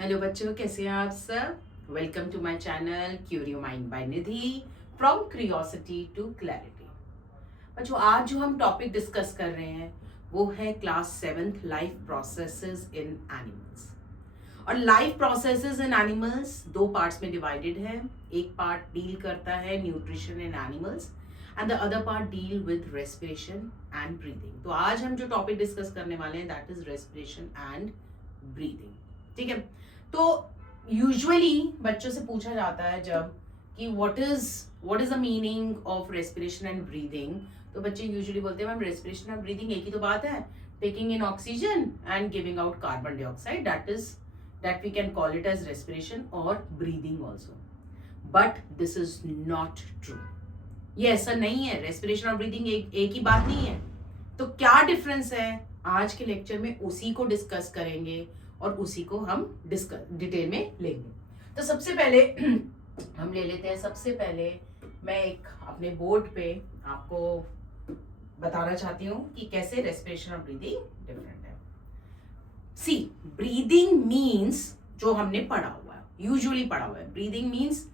Hello बच्चों, कैसे हैं आप सब। Welcome to my channel Curio Mind by Nidhi, from curiosity to clarity. बच्चों, आज जो हम टॉपिक डिस्कस कर रहे हैं वो है क्लास 7th लाइफ प्रोसेसेस इन एनिमल्स। और लाइफ प्रोसेसेस इन एनिमल्स दो पार्ट्स में डिवाइडेड है। एक पार्ट डील करता है nutrition in animals and the other part deal with respiration and breathing. तो आज हम जो टॉपिक डिस्कस करने वाले हैं that is respiration and breathing. ठीक है। तो यूजुअली बच्चों से पूछा जाता है जब कि what is the meaning of respiration and breathing, तो बच्चे यूजुअली बोलते हैं मैम रेस्पिरेशन और ब्रीदिंग एक ही तो बात है, taking in oxygen and giving out carbon dioxide, that we can call it as respiration और breathing also. But this is not true. ये ऐसा नहीं है, रेस्पिरेशन और ब्रीदिंग एक ही बात नहीं है। तो क्या डिफरेंस है, आज के लेक्चर में उसी को डिस्कस करेंगे और उसी को हम डिस्कस डिटेल में लेंगे। तो सबसे पहले हम ले लेते हैं, सबसे पहले मैं एक अपने बोर्ड पे आपको बताना चाहती हूँ कि कैसे रेस्पिरेशन और ब्रीदिंग डिफरेंट है। सी, ब्रीदिंग मीन्स, जो हमने पढ़ा हुआ है, यूजुअली पढ़ा हुआ है, breathing means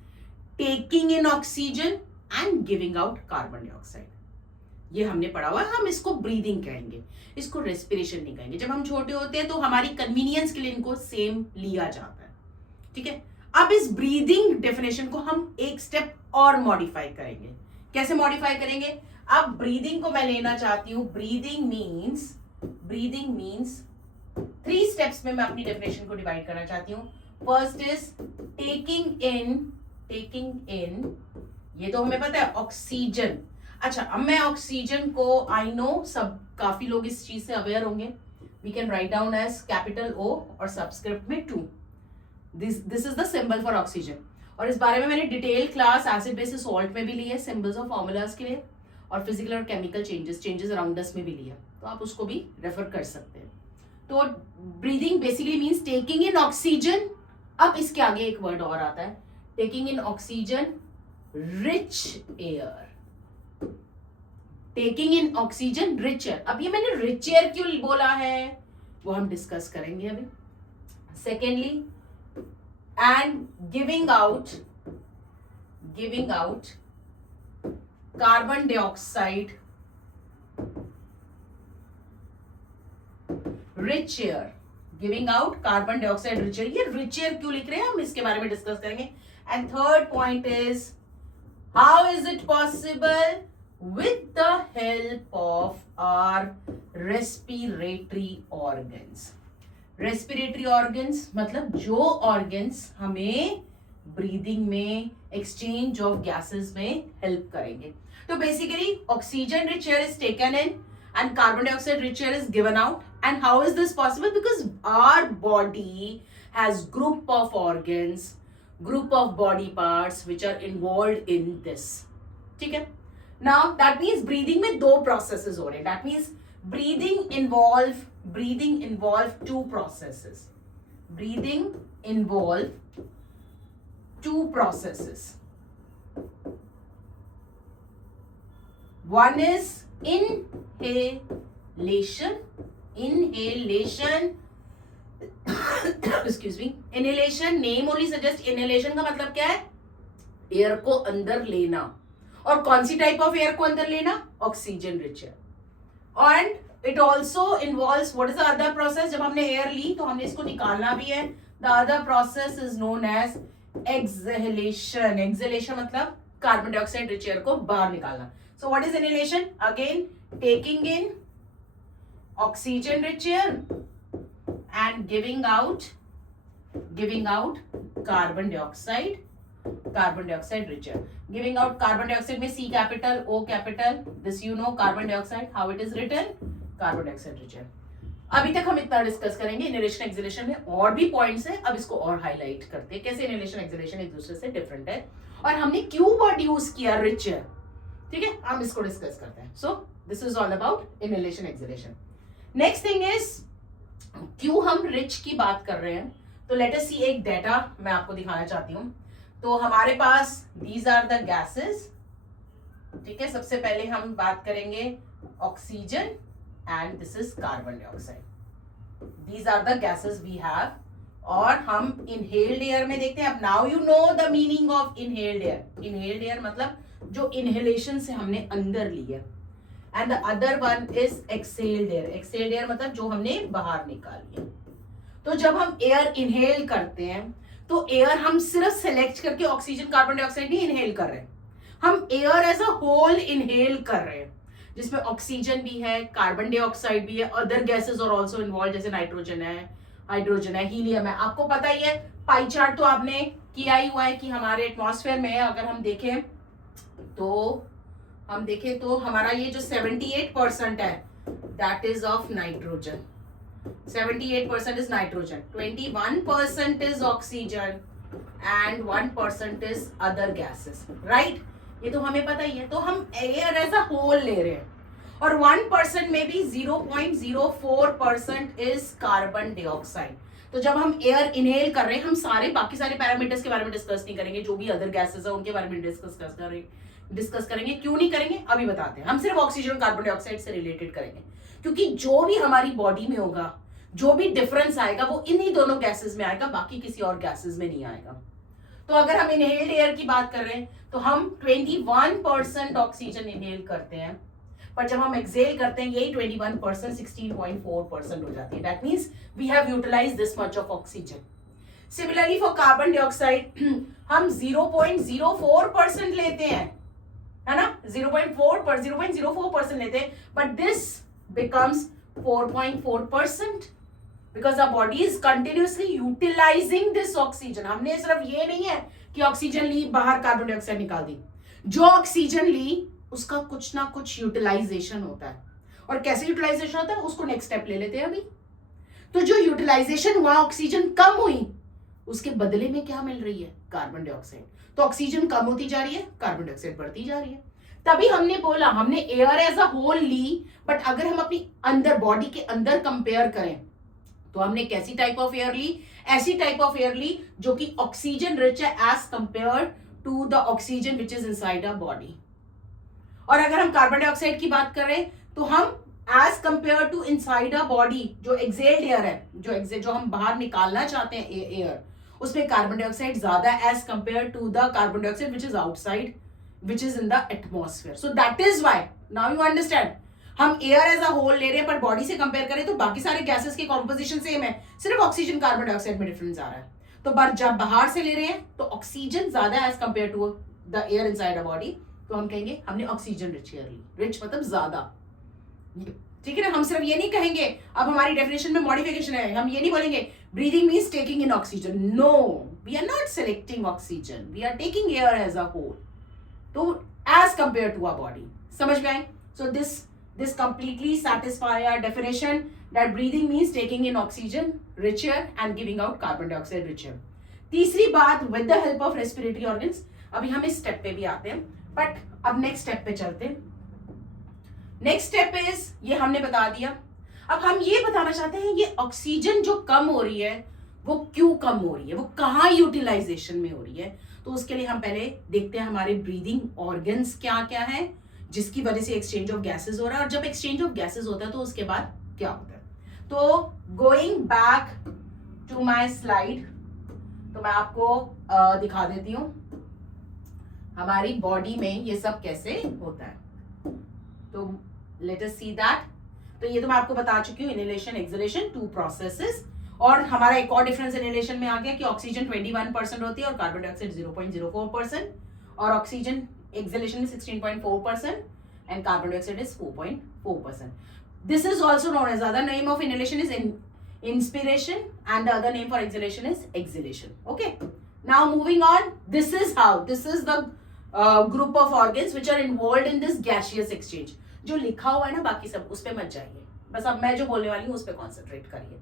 taking in oxygen and giving out carbon dioxide. ये हमने पढ़ा हुआ है, हम इसको ब्रीदिंग कहेंगे, इसको रेस्पिरेशन नहीं कहेंगे। जब हम छोटे होते हैं तो हमारी कन्वीनियंस के लिए इनको सेम लिया जाता है। ठीक है। अब इस ब्रीदिंग डेफिनेशन को हम एक स्टेप और मॉडिफाई करेंगे। कैसे मॉडिफाई करेंगे? अब ब्रीदिंग को मैं लेना चाहती हूं, ब्रीदिंग मीन्स 3 स्टेप्स में मैं अपनी डेफिनेशन को डिवाइड करना चाहती हूं। फर्स्ट इज टेकिंग इन, ये तो हमें पता है, ऑक्सीजन। अच्छा, अब मैं ऑक्सीजन को, आई नो सब काफी लोग इस चीज से अवेयर होंगे, we can write down as capital O और सबस्क्रिप्ट में 2। This is the symbol for oxygen. और इस बारे में मैंने detail class acid bases salt में भी ली है, सिंबल्स और फॉर्मूलाज के लिए, और फिजिकल और केमिकल चेंजेस अराउंड अस में भी लिया, तो आप उसको भी रेफर कर सकते हैं। तो breathing basically means taking in oxygen. अब इसके आगे एक वर्ड और आता है, taking in oxygen rich air, taking in oxygen rich air. अब ये मैंने रिच एयर क्यों बोला है वो हम डिस्कस करेंगे अभी। Secondly, and giving out carbon dioxide rich air, giving out carbon dioxide rich air. ये रिच एयर क्यों लिख रहे हैं हम इसके बारे में डिस्कस करेंगे। And third point is how is it possible with the help of our respiratory organs। Respiratory organs मतलब जो ऑर्गन्स हमें ब्रीदिंग में, एक्सचेंज ऑफ गैसेस में हेल्प करेंगे। तो basically oxygen rich air is taken in and carbon dioxide rich air is given out. And how is this possible? Because our body has group of organs, group of body parts which are involve in this. ठीक है। Now that means breathing में 2 processes हो रहे हैं। That means breathing involve 2 processes. Breathing involve 2 processes. One is inhalation. Excuse me. Inhalation name only suggests inhalation का मतलब क्या है? एयर को अंदर लेना। और कौन सी टाइप ऑफ एयर को अंदर लेना? Oxygen rich air. And it also involves what is the other process. जब हमने एयर ली तो हमने इसको निकालना भी है। The other process is known as exhalation. Exhalation मतलब कार्बन डाइऑक्साइड रिच एयर को बाहर निकालना। So what is inhalation? Again taking in oxygen rich air and giving out carbon dioxide rich air. Giving out carbon dioxide में C capital O capital, this you know, carbon dioxide how it is written, carbon dioxide rich air। अभी तक हम इतना discuss करेंगे। Inhalation exhalation में और भी points है, अब इसको और हाईलाइट करते हैं कैसे इनहेलेशन एक्सहेलेशन एक दूसरे से डिफरेंट है और हमने क्यों वर्ड यूज किया रिच एयर। ठीक है, हम इसको डिस्कस करते हैं। सो this is all about inhalation exhalation. Next thing is, क्यों हम रिच की बात कर रहे हैं, तो लेट अस सी। एक डेटा मैं आपको दिखाना चाहती हूँ। तो हमारे पास दीज आर द गैसेस। ठीक है, सबसे पहले हम बात करेंगे oxygen and this is carbon dioxide. These are the gases we have, और हम इनहेल्ड एयर में देखते हैं। अब now you know the meaning of inhaled air. Inhaled air मतलब जो इनहेलेशन से हमने अंदर ली है, and the other one is excelled air. Excelled air मतलब जो हमने बाहर निकाली है। तो जब हम एयर इनहेल करते हैं तो एयर हम सिर्फ सेलेक्ट करके ऑक्सीजन कार्बन डाइऑक्साइड नहीं इनहेल कर रहे हैं, हम air as a whole inhale कर रहे हैं, जिसमें ऑक्सीजन भी है, कार्बन डाइऑक्साइड भी है, अदर गैसेस और आल्सो इन्वॉल्व, जैसे नाइट्रोजन है, हाइड्रोजन है, हीलियम है। आपको पता ही है, पाई चार्ट तो आपने किया ही हुआ है कि हमारे एटमॉस्फेयर में अगर हम देखें तो हमारा ये जो 78% है that is of nitrogen. 78% is nitrogen, 21% is oxygen and 1% is other gases, right? ये तो हमें पता ही है। तो हम एयर एज अ होल ले रहे हैं, और 1% में भी 0.04% इज कार्बन डाइऑक्साइड। तो जब हम एयर इनहेल कर रहे हैं, हम सारे बाकी सारे पैरामीटर्स के बारे में डिस्कस नहीं करेंगे, जो भी अदर गैसेस है उनके बारे में डिस्कस करेंगे। क्यों नहीं करेंगे अभी बताते हैं। हम सिर्फ ऑक्सीजन और कार्बन डाइऑक्साइड से रिलेटेड करेंगे, क्योंकि जो भी हमारी बॉडी में होगा, जो भी डिफरेंस आएगा वो इन्हीं दोनों गैसेस में आएगा, बाकी किसी और गैसेस में नहीं आएगा। तो अगर हम इनहेल्ड एयर की बात कर रहे हैं तो हम 21% ऑक्सीजन इनहेल करते हैं, पर जब हम एक्सहेल करते हैं यही 21% 16.4% हो जाती है। That means we have utilised this much of oxygen. Similarly for carbon dioxide हम 0.04% लेते हैं, है ना, 0.04% लेते हैं, but this becomes 4.4% because our body is continuously utilizing this oxygen। हमने सिर्फ ये नहीं है कि ऑक्सीजन ली बाहर कार्बन डाइऑक्साइड निकाल दी, जो ऑक्सीजन ली उसका कुछ ना कुछ यूटिलाइजेशन होता है। और कैसे यूटिलाइजेशन होता है उसको नेक्स्ट स्टेप ले लेते हैं अभी। तो जो यूटिलाइजेशन हुआ, ऑक्सीजन कम हुई, उसके बदले में क्या मिल रही है, कार्बन डाइऑक्साइड। तो ऑक्सीजन कम होती जा रही है, कार्बन डाइऑक्साइड बढ़ती जा रही है। तभी हमने बोला हमने एयर एज अ होल ली, बट अगर हम अपनी अंदर बॉडी के अंदर कंपेयर करें तो हमने कैसी टाइप ऑफ एयर ली, ऐसी टाइप ऑफ एयर ली जो कि ऑक्सीजन रिच है as compare to the oxygen which is inside our body. और अगर हम कार्बन डाइऑक्साइड की बात करें तो हम as compare to inside our body जो एक्सहेल्ड एयर है, जो हम बाहर निकालना चाहते हैं एयर, उसमें कार्बन डाइऑक्साइड ज्यादा as compare to the carbon dioxide which is outside, which is in the atmosphere. So that is why now you understand, हम एयर एज अ होल ले रहे हैं, पर बॉडी से कंपेयर करें तो बाकी सारे गैसेस की कॉम्पोजिशन सेम है, सिर्फ ऑक्सीजन कार्बन डाइऑक्साइड में डिफरेंस आ रहा है। तो जब बाहर से ले रहे हैं तो ऑक्सीजन ज्यादा as compare to the air inside a body, तो हम कहेंगे हमने ऑक्सीजन रिच एयर ली। रिच मतलब ज्यादा, ठीक है ना। हम सिर्फ ये नहीं कहेंगे, अब हमारी डेफिनेशन में मॉडिफिकेशन है, हम ये नहीं बोलेंगे breathing means taking in oxygen. No, we are not selecting oxygen, we are taking air as a whole, तो as compare to our body. समझ में आए? सो this completely satisfy our definition that breathing means taking in oxygen rich air and giving out carbon dioxide rich air। तीसरी बात, with the help of respiratory organs। अभी हम इस step पे भी आते हैं, बट अब नेक्स्ट स्टेप पे चलते हैं। नेक्स्ट स्टेप इज, ये हमने बता दिया। अब हम ये बताना चाहते हैं ये ऑक्सीजन जो कम हो रही है वो क्यों कम हो रही है, वो कहाँ यूटिलाइजेशन में हो रही है। तो उसके लिए हम पहले देखते हैं हमारे ब्रीदिंग ऑर्गन्स क्या क्या है जिसकी वजह से एक्सचेंज ऑफ गैसेस हो रहा है, और जब एक्सचेंज ऑफ गैसेस होता है तो उसके बाद क्या होता है। तो going back to my slide, तो मैं आपको दिखा देती हूँ हमारी बॉडी में ये सब कैसे होता है। तो लेट अस सी दैट। तो ये तो मैं आपको बता चुकी हूँ, इनहेलेशन एक्सहेलेशन, 2 प्रोसेसेस। और हमारा एक और डिफरेंस इनहेलेशन में आ गया कि ऑक्सीजन 21% होती है और कार्बन डाइऑक्साइड 0.04%, और oxygen exhalation is 16.4% and carbon dioxide is 4.4%. This is also known as, the other name of inhalation is inspiration and the other name for exhalation is exhalation. Okay. Now moving on, this is the group of organs which are involved in this gaseous exchange. जो लिखा हुआ है ना बाकी सब उस पे मत जाइए, बस अब मैं जो बोलने वाली हूँ उस पे कॉन्सेंट्रेट करिए।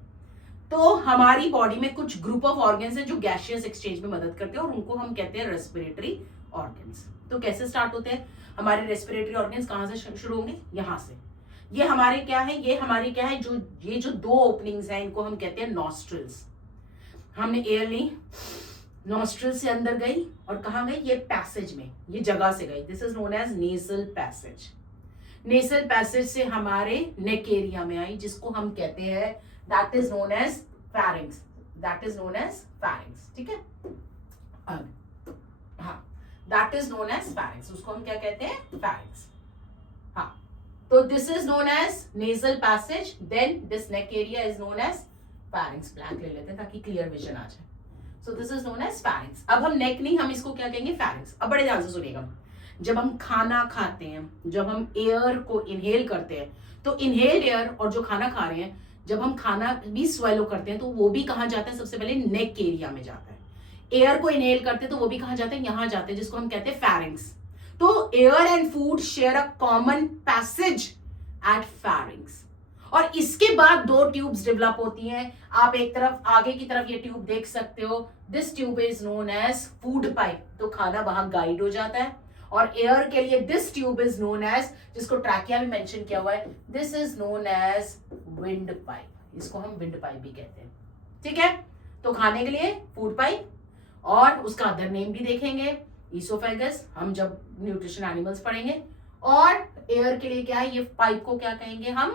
तो हमारी बॉडी में कुछ ग्रुप ऑफ ऑर्गन्स हैं जो गैसियस एक्सचेंज में मदद करते हैं और उनको हम कहते हैं रेस्पिरेटरी ऑर्गन्स। तो कैसे स्टार्ट होते हैं हमारे रेस्पिरेटरी ऑर्गन्स, कहाँ से शुरू होंगे, यहाँ से। ये हमारे क्या है, ये जो 2 ओपनिंग्स हैं इनको हम कहते हैं नॉस्ट्रिल्स। हमने एयर ली, नॉस्ट्रिल से अंदर गई और कहाँ गई, ये पैसेज में, ये जगह से गई। This is known as nasal passage. Nasal passage से हमारे नेक एरिया में आई, जिसको हम कहते हैं that is known as pharynx. That is known as pharynx, ठीक है। हाँ, that is known as pharynx, उसको हम क्या कहते हैं, फैरिंग्स। हाँ, तो this is known as nasal passage, then this neck area is known as pharynx. Black ले लेते हैं ताकि क्लियर विजन आ जाए। So this is known as pharynx. अब हम नेक नहीं, हम इसको क्या कहेंगे, फैरिंग्स। अब बड़े ध्यान से सुनिएगा, जब हम खाना खाते हैं, जब हम एयर को इनहेल करते हैं, तो इनहेल्ड एयर और जो खाना खा रहे हैं, जब हम खाना भी स्वेलो करते हैं तो वो भी कहाँ जाता है, सबसे पहले नेक एरिया में जाता है। एयर को इनहेल करते हैं तो वो भी कहाँ जाते हैं, यहाँ जाते हैं, जिसको हम कहते हैं फैरिंग्स। तो air and food share a common passage at pharynx. और इसके बाद दो ट्यूब्स डेवलप होती हैं। आप एक तरफ आगे की तरफ ये ट्यूब देख सकते हो, this tube is known as food pipe, तो खाना वहां गाइड हो जाता है। और एयर के लिए this tube is known as, जिसको ट्रैकिया में मेंशन किया हुआ है, this is known as wind pipe, इसको हम विंड पाइप भी कहते हैं, ठीक है। तो खाने के लिए फूड पाइप, और उसका अदर नेम भी देखेंगे, ईसोफेगस, हम जब न्यूट्रिशन एनिमल्स पढ़ेंगे। और एयर के लिए क्या है, ये पाइप को क्या कहेंगे हम,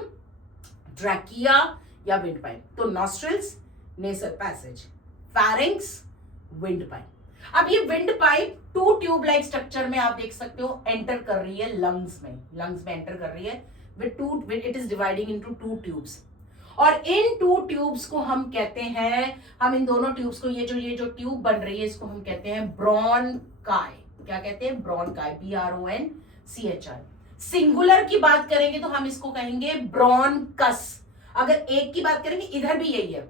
ट्रैकिया या विंड पाइप। तो nostrils, nasal passage, pharynx, wind pipe. अब ये wind pipe two tube like structure में आप देख सकते हो एंटर कर रही है लंग्स में, लंग्स में एंटर कर रही है with it is dividing into two tubes. और इन टू ट्यूब्स को हम कहते हैं, हम इन दोनों ट्यूब्स को, ये जो ट्यूब बन रही है, इसको हम कहते हैं ब्रोनकाई। क्या कहते हैं, ब्रोनकाई, BRONCHI। सिंगुलर की बात करेंगे तो हम इसको कहेंगे ब्रोनकस। अगर एक की बात करेंगे, इधर भी यही है,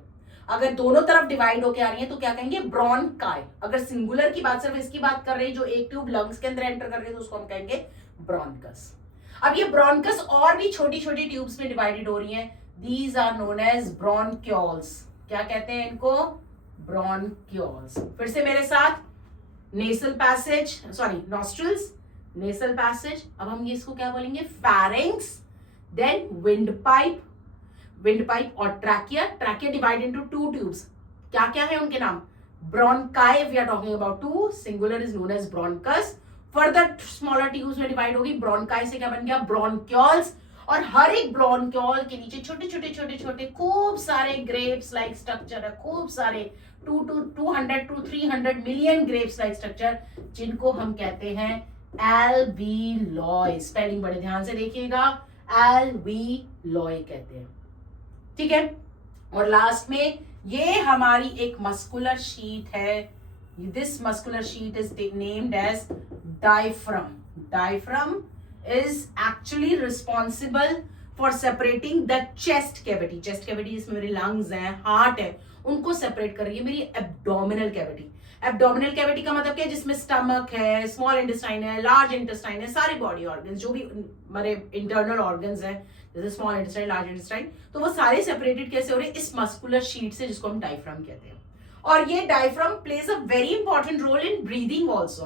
अगर दोनों तरफ डिवाइड होके आ रही है तो क्या कहेंगे, ब्रोनकाई। अगर सिंगुलर की बात, सिर्फ इसकी बात कर रहे हैं, जो एक ट्यूब लंग्स के अंदर एंटर कर रही है, तो उसको हम कहेंगे ब्रोनकस। अब ये ब्रोनकस और भी छोटी छोटी ट्यूब्स में डिवाइडेड हो रही हैं, these are known as bronchioles. क्या कहते हैं इनको, ब्रोनक्यूल्स। फिर से मेरे साथ, nasal passage, sorry nostrils, nasal passage. अब हम ये इसको क्या बोलेंगे, pharynx, then wind pipe, wind pipe और trachea. Trachea divide into two tubes, क्या क्या है उनके नाम, bronchi, we are talking about two, singular is known as bronchus. Further smaller tubes में डिवाइड होगी, ब्रोनकाई से क्या बन गया, ब्रोनक्यूल्स। और हर एक ब्रोनक्यूल के नीचे छोटे छोटे छोटे छोटे खूब सारे ग्रेप्स लाइक स्ट्रक्चर है, खूब सारे 200 to 300 million grapes like structure, जिनको हम कहते हैं एल्वियोलाई। स्पेलिंग बड़े ध्यान से देखिएगा, एल्वियोलाई कहते हैं, ठीक है। और लास्ट में ये हमारी एक मस्कुलर शीट है, this muscular sheet is named as diaphragm. Diaphragm is actually responsible for separating the chest cavity. chest cavity इसमें मेरे lungs हैं, heart है, उनको separate कर रही है मेरी abdominal cavity. abdominal cavity का मतलब क्या है, जिसमें stomach है, small intestine है, large intestine है, सारे body organs जो भी हमारे internal organs हैं, जैसे small intestine, large intestine, तो वो सारे separated कैसे हो रहे हैं, इस muscular sheet से, जिसको हम diaphragm कहते हैं। और ये diaphragm plays a very important role in breathing also.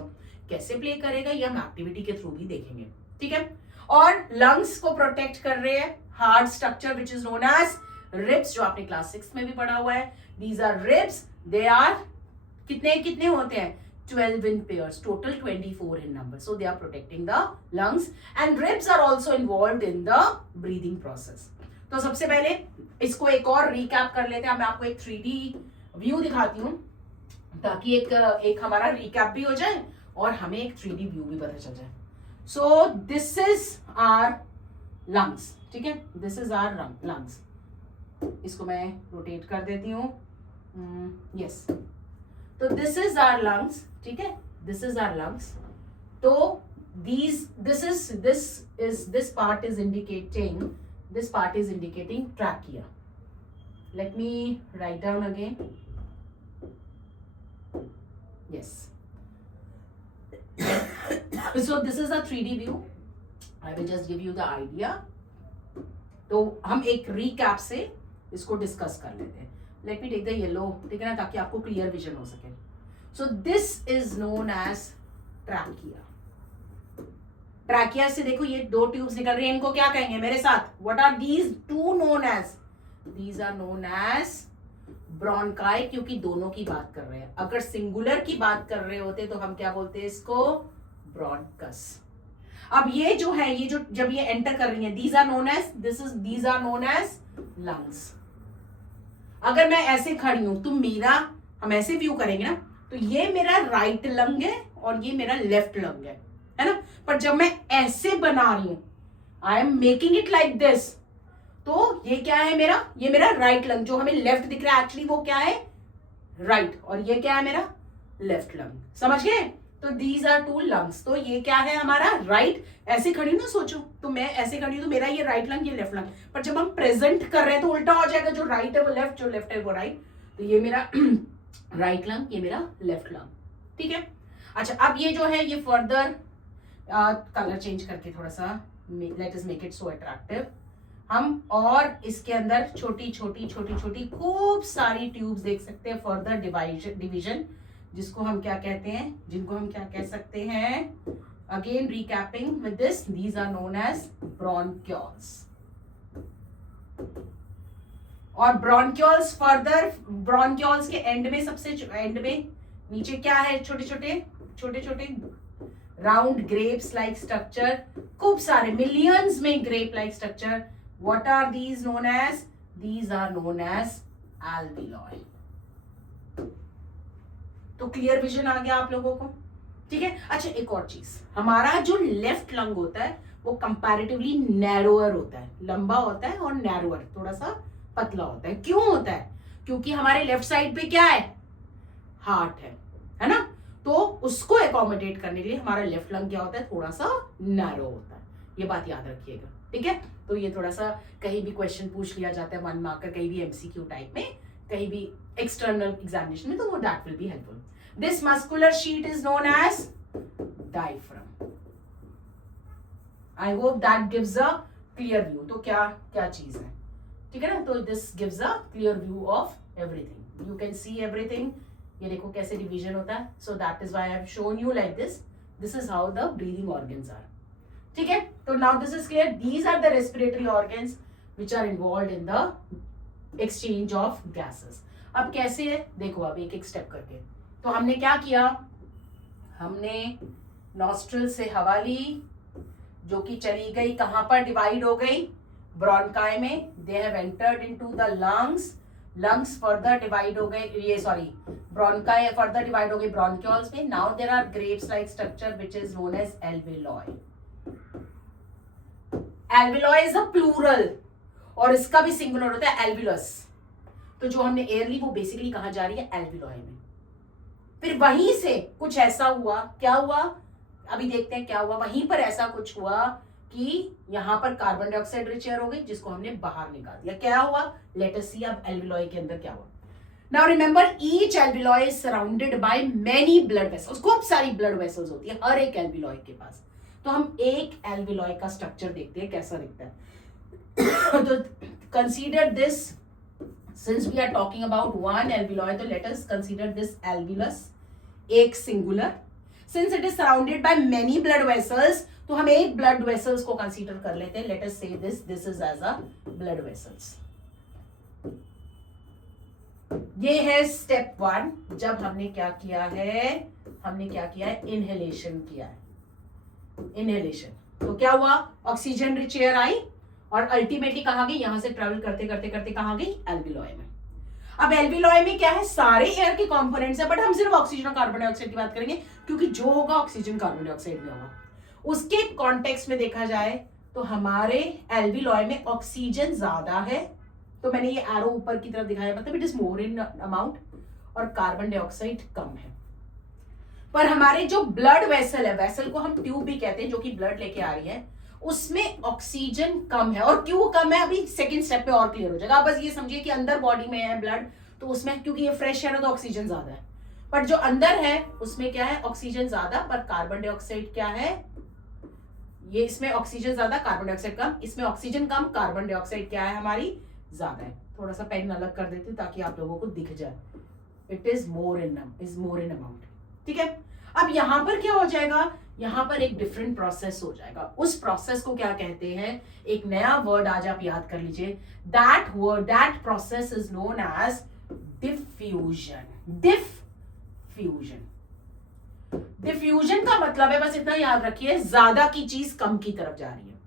कैसे प्ले करेगा ये हम एक्टिविटी के थ्रू भी देखेंगे, ठीक है। और लंग्स को प्रोटेक्ट कर रहे हैं hard structure which is known as ribs, जो आपने क्लास 6 में भी पढ़ा हुआ है। These are ribs, they are कितने कितने होते हैं, 12 in pairs, total 24 in number, so they are protecting the lungs and ribs are also involved in the breathing process. तो सबसे पहले इसको एक और रिकैप कर लेते हैं। मैं आपको एक 3D व्यू दिखाती हूँ ताकि एक हमारा रिकैप भी हो जाए और हमें एक 3D व्यू भी पता चल जाए। So this is our lungs, ठीक है, this is our lungs. इसको मैं रोटेट कर देती हूँ, yes. तो this is our lungs, ठीक है, this is our lungs. तो this part is indicating trachea. Let me write down again. Yes. So this is a 3D view. I will just give you the idea. तो हम एक recap से इसको discuss कर लेते हैं। Let me take the yellow, ठीक है ना, ताकि आपको क्लियर विजन हो सके। So this is known as trachea. Trachea से देखो ये दो ट्यूब्स निकल रही हैं, इनको क्या कहेंगे मेरे साथ, what are these two known as? These are known as bronchi, क्योंकि दोनों की बात कर रहे हैं। अगर सिंगुलर की बात कर रहे होते तो हम क्या बोलते हैं इसको, ब्रोनकस। अब ये जो है, ये जो जब ये एंटर कर रही है, these are known as lungs. अगर मैं ऐसे खड़ी हूं तो मेरा, हम ऐसे व्यू करेंगे ना, तो ये मेरा राइट लंग है और ये मेरा लेफ्ट लंग है ना। पर जब मैं ऐसे बना रही हूं, I am making it like this, तो ये क्या है मेरा, ये मेरा राइट लंग, जो हमें लेफ्ट दिख रहा है एक्चुअली वो क्या है, राइट, और ये क्या है मेरा लेफ्ट लंग। समझ गए? तो दीज आर टू लंग्स। तो ये क्या है हमारा राइट, ऐसे खड़ी हूं ना, सोचो तो मैं ऐसे खड़ी हूं तो मेरा ये राइट लंग, ये लेफ्ट लंग। पर जब हम प्रेजेंट कर रहे हैं तो उल्टा हो जाएगा, जो राइट है वो लेफ्ट, जो लेफ्ट है वो राइट। तो ये मेरा राइट लंग, ये मेरा लेफ्ट लंग। ठीक है। अच्छा, अब ये जो है ये फर्दर कलर चेंज करके थोड़ा सा, let us make it so attractive. हम और इसके अंदर छोटी छोटी छोटी छोटी खूब सारी ट्यूब्स देख सकते हैं, फर्दर डिवीजन, जिसको हम क्या कहते हैं, जिनको हम क्या कह सकते हैं, again recapping with this, these are known as bronchioles. और ब्रोंक्यूल्स फर्दर, ब्रोंक्यूल्स के एंड में, सबसे एंड में नीचे क्या है, छोटे छोटे छोटे छोटे राउंड ग्रेप्स लाइक स्ट्रक्चर, खूब सारे मिलियंस में grape like structure. What are these known as? These are known as alveoli। तो क्लियर विजन आ गया आप लोगों को? ठीक है। अच्छा, एक और चीज, हमारा जो लेफ्ट लंग होता है वो कंपैरेटिवली नैरोअर होता है, लंबा होता है और नैरोअर, थोड़ा सा पतला होता है। क्यों होता है? क्योंकि हमारे लेफ्ट साइड पे क्या है, हार्ट है ना। तो उसको एकोमोडेट करने के लिए हमारा लेफ्ट लंग क्या होता है, थोड़ा सा नैरो होता है। ये बात याद रखिएगा, ठीक है। तो ये थोड़ा सा कहीं भी क्वेश्चन पूछ लिया जाता है वन मार्कर, कहीं भी एमसीक्यू टाइप में, कहीं भी एक्सटर्नल एग्जामिनेशन में, तो वो that will be helpful. This muscular sheet is known as diaphragm. I hope that gives a clear view. तो क्या क्या चीज है, ठीक है ना। तो this gives a clear view of everything, you can see everything. ये देखो कैसे डिवीजन होता है। So that is why I have shown you like this. This is how the breathing organs are. ठीक है। तो now this is clear, these are the respiratory organs which are involve in the exchange of gases. अब कैसे है देखो, अब एक एक स्टेप करके। तो हमने क्या किया, हमने नॉस्ट्रल से हवा ली, जो कि चली गई कहां पर, डिवाइड हो गई ब्रोंकाई में, they have entered into the lungs, lungs further divide हो गए, ये सॉरी ब्रोंकाई फर्दर डिवाइड हो गई ब्रोंक्यूल्स में। Now there are grapes like structure which is known as alveoli. Alveoli is a plural और इसका भी सिंगुलर होता है एल्विलस। तो जो हमने एयर ली वो बेसिकली कहां जा रही है, एल्वेलॉय में। फिर वहीं से कुछ ऐसा हुआ, क्या हुआ अभी देखते हैं क्या हुआ। वहीं पर ऐसा कुछ हुआ कि यहां पर कार्बन डाइऑक्साइड रिच एयर हो गई, जिसको हमने बाहर निकाल दिया। क्या हुआ, लेट अस सी अब एल्वेलॉय के अंदर क्या हुआ। Now remember, each alveoli is surrounded by many blood vessels. खूब सारी ब्लड वेसल्स होती है हर एक एल्वेलॉय के पास। तो हम एक एल्वेलॉय का स्ट्रक्चर देखते हैं कैसा दिखता है। तो consider this, since we are talking about one alveoli, तो let us consider this alveolus एक सिंगुलर। Since it is surrounded by many blood vessels, तो हम एक ब्लड वेसल्स को कंसीडर कर लेते हैं। Let us see this is as a blood vessels. ये है स्टेप वन। जब हमने क्या किया है, हमने क्या किया है, इनहेलेशन किया है। इनहेलेशन, तो क्या हुआ, ऑक्सीजन रिच एयर आई और अल्टीमेटली कहां गई, यहां से ट्रेवल करते करते करते कहां गई, एल्वेलॉय में। अब एल्वेलॉय में क्या है, सारे एयर के कंपोनेंट्स है, बट हम सिर्फ ऑक्सीजन और कार्बन डाइऑक्साइड की बात करेंगे, क्योंकि जो होगा ऑक्सीजन कार्बन डाइऑक्साइड में होगा। उसके कॉन्टेक्स्ट में देखा जाए तो हमारे एल्वेलॉय में ऑक्सीजन ज्यादा है, तो मैंने ये एरो ऊपर की तरफ दिखाया, मतलब it is more in amount, और कार्बन डाइऑक्साइड कम है। पर हमारे जो ब्लड वेसल है, वेसल को हम ट्यूब भी कहते हैं, जो कि ब्लड लेके आ रही है, उसमें ऑक्सीजन कम है। और क्यों कम है अभी सेकंड स्टेप पे और क्लियर हो जाएगा। आप बस ये समझिए कि अंदर बॉडी में है ब्लड, तो उसमें क्योंकि ये फ्रेश है ना, तो ऑक्सीजन ज्यादा है। पर जो अंदर है उसमें क्या है, ऑक्सीजन ज्यादा, पर कार्बन डाइऑक्साइड क्या है, ये इसमें ऑक्सीजन ज्यादा कार्बन डाइऑक्साइड कम, इसमें ऑक्सीजन कम कार्बन डाइऑक्साइड क्या है हमारी ज्यादा है। थोड़ा सा पेन अलग कर देती हूँ ताकि आप लोगों को दिख जाए। It is more in amount. ठीक है। अब यहां पर क्या हो जाएगा, यहां पर एक डिफरेंट प्रोसेस हो जाएगा। उस प्रोसेस को क्या कहते हैं, एक नया वर्ड आज आप याद कर लीजिए। That process is known as diffusion. Diffusion का मतलब है, बस इतना याद रखिए, ज्यादा की चीज कम की तरफ जा रही है।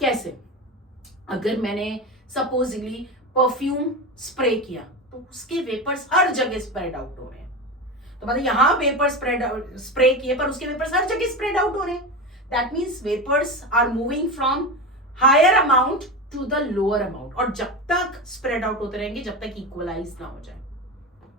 कैसे, अगर मैंने सपोजिंगली परफ्यूम स्प्रे किया, तो उसके वेपर्स हर जगह स्प्रेड आउट हो रहे हैं। तो मतलब यहाँ वेपर स्प्रे किए पर उसके वेपर्स हर जगह स्प्रेड आउट हो रहे हैं। That means vapours are moving from higher amount to the lower amount, और जब तक स्प्रेड आउट होते रहेंगे जब तक इक्वलाइज ना हो जाए।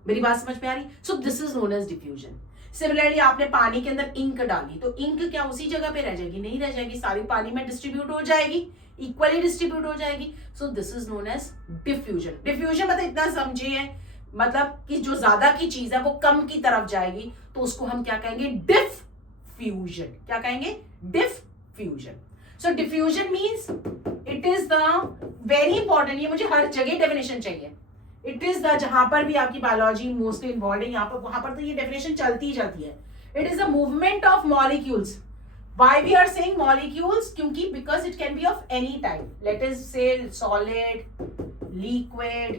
मेरी बात समझ में आ रही? So this is known as diffusion. Similarly आपने पानी के अंदर इंक डाली, तो इंक क्या उसी जगह पे रह जाएगी? नहीं रह जाएगी, सारी पानी में डिस्ट्रीब्यूट हो जाएगी, इक्वली डिस्ट्रीब्यूट हो जाएगी। So this is known as diffusion. Diffusion मतलब इतना समझिए, मतलब कि जो ज्यादा की चीज है वो कम की तरफ जाएगी, तो उसको हम क्या कहेंगे? डिफ्यूजन। क्या कहेंगे? Diffusion. So diffusion means it is the very important, ये मुझे हर जगह डेफिनेशन चाहिए। इट इज द, जहां पर भी आपकी बायोलॉजी मोस्टली इन्वॉल्व है, यहाँ पर वहां पर तो ये डेफिनेशन चलती ही जाती है। It is a movement of molecules. Why we are saying molecules? क्योंकि because it can be of any type. Let us say solid, liquid,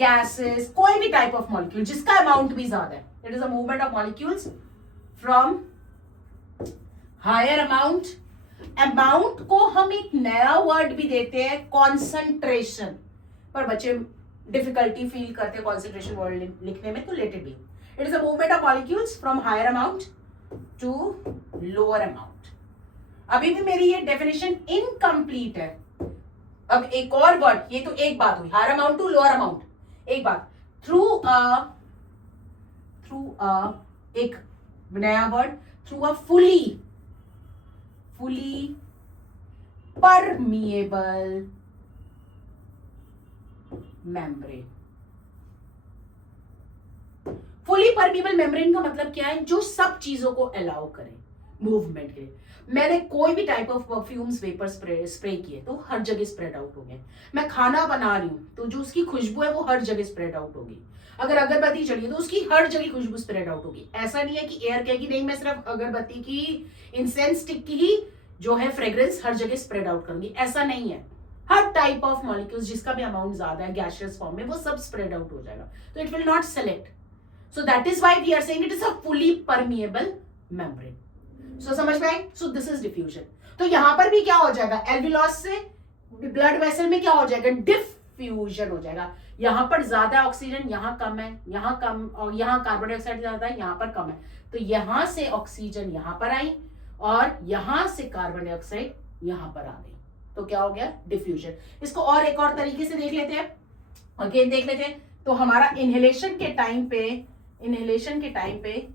gases, कोई भी type of molecule जिसका amount भी ज्यादा है. It is a movement of molecules from higher amount. Amount को हम एक नया word भी देते हैं, concentration. पर बच्चे difficulty feel करते हैं concentration word लिखने में, तो let it be. It is a movement of molecules from higher amount to lower amount. अभी भी मेरी ये डेफिनेशन इनकम्प्लीट है। अब एक और वर्ड, ये तो एक बात हुई, higher amount to lower amount, एक बात। थ्रू एक नया word, through a fully permeable membrane. Fully permeable membrane का मतलब क्या है? जो सब चीजों को अलाउ करे मूवमेंट के लिए। मैंने कोई भी type of perfumes vapour spray किए तो हर जगह स्प्रेड आउट हो गए। मैं खाना बना रही हूं तो जो उसकी खुशबू है वो हर जगह स्प्रेड आउट होगी। अगर अगरबत्ती चढ़ी है तो उसकी हर जगह खुशबू स्प्रेड आउट होगी। ऐसा नहीं है कि एयर कहेगी नहीं मैं सिर्फ अगरबत्ती की इंसेंस स्टिक की ही जो है फ्रेग्रेंस हर जगह स्प्रेड आउट करूंगी, ऐसा नहीं है। हर टाइप ऑफ मॉलिक्यूल्स जिसका भी अमाउंट ज्यादा है गैसियस फॉर्म में, वो सब स्प्रेड आउट हो जाएगा। तो it will not select. So that is why we are saying it is a fully permeable membrane. So समझ में आई? So this is diffusion. तो यहां पर भी क्या हो जाएगा? एल्वियोलस से ब्लड वेसल में क्या हो जाएगा? डिफ्यूजन हो जाएगा। यहां पर ज्यादा ऑक्सीजन, यहां कम है, यहां कम, और यहां कार्बन डाइऑक्साइड ज्यादा है, यहां पर कम है। तो यहां से ऑक्सीजन यहां पर आई और यहां से कार्बन डाइऑक्साइड यहां पर आ गई, तो क्या हो गया? डिफ्यूजन। इसको और एक और तरीके से देख लेते हैं, अगेन देख लेते हैं। तो हमारा इनहेलेशन के टाइम पे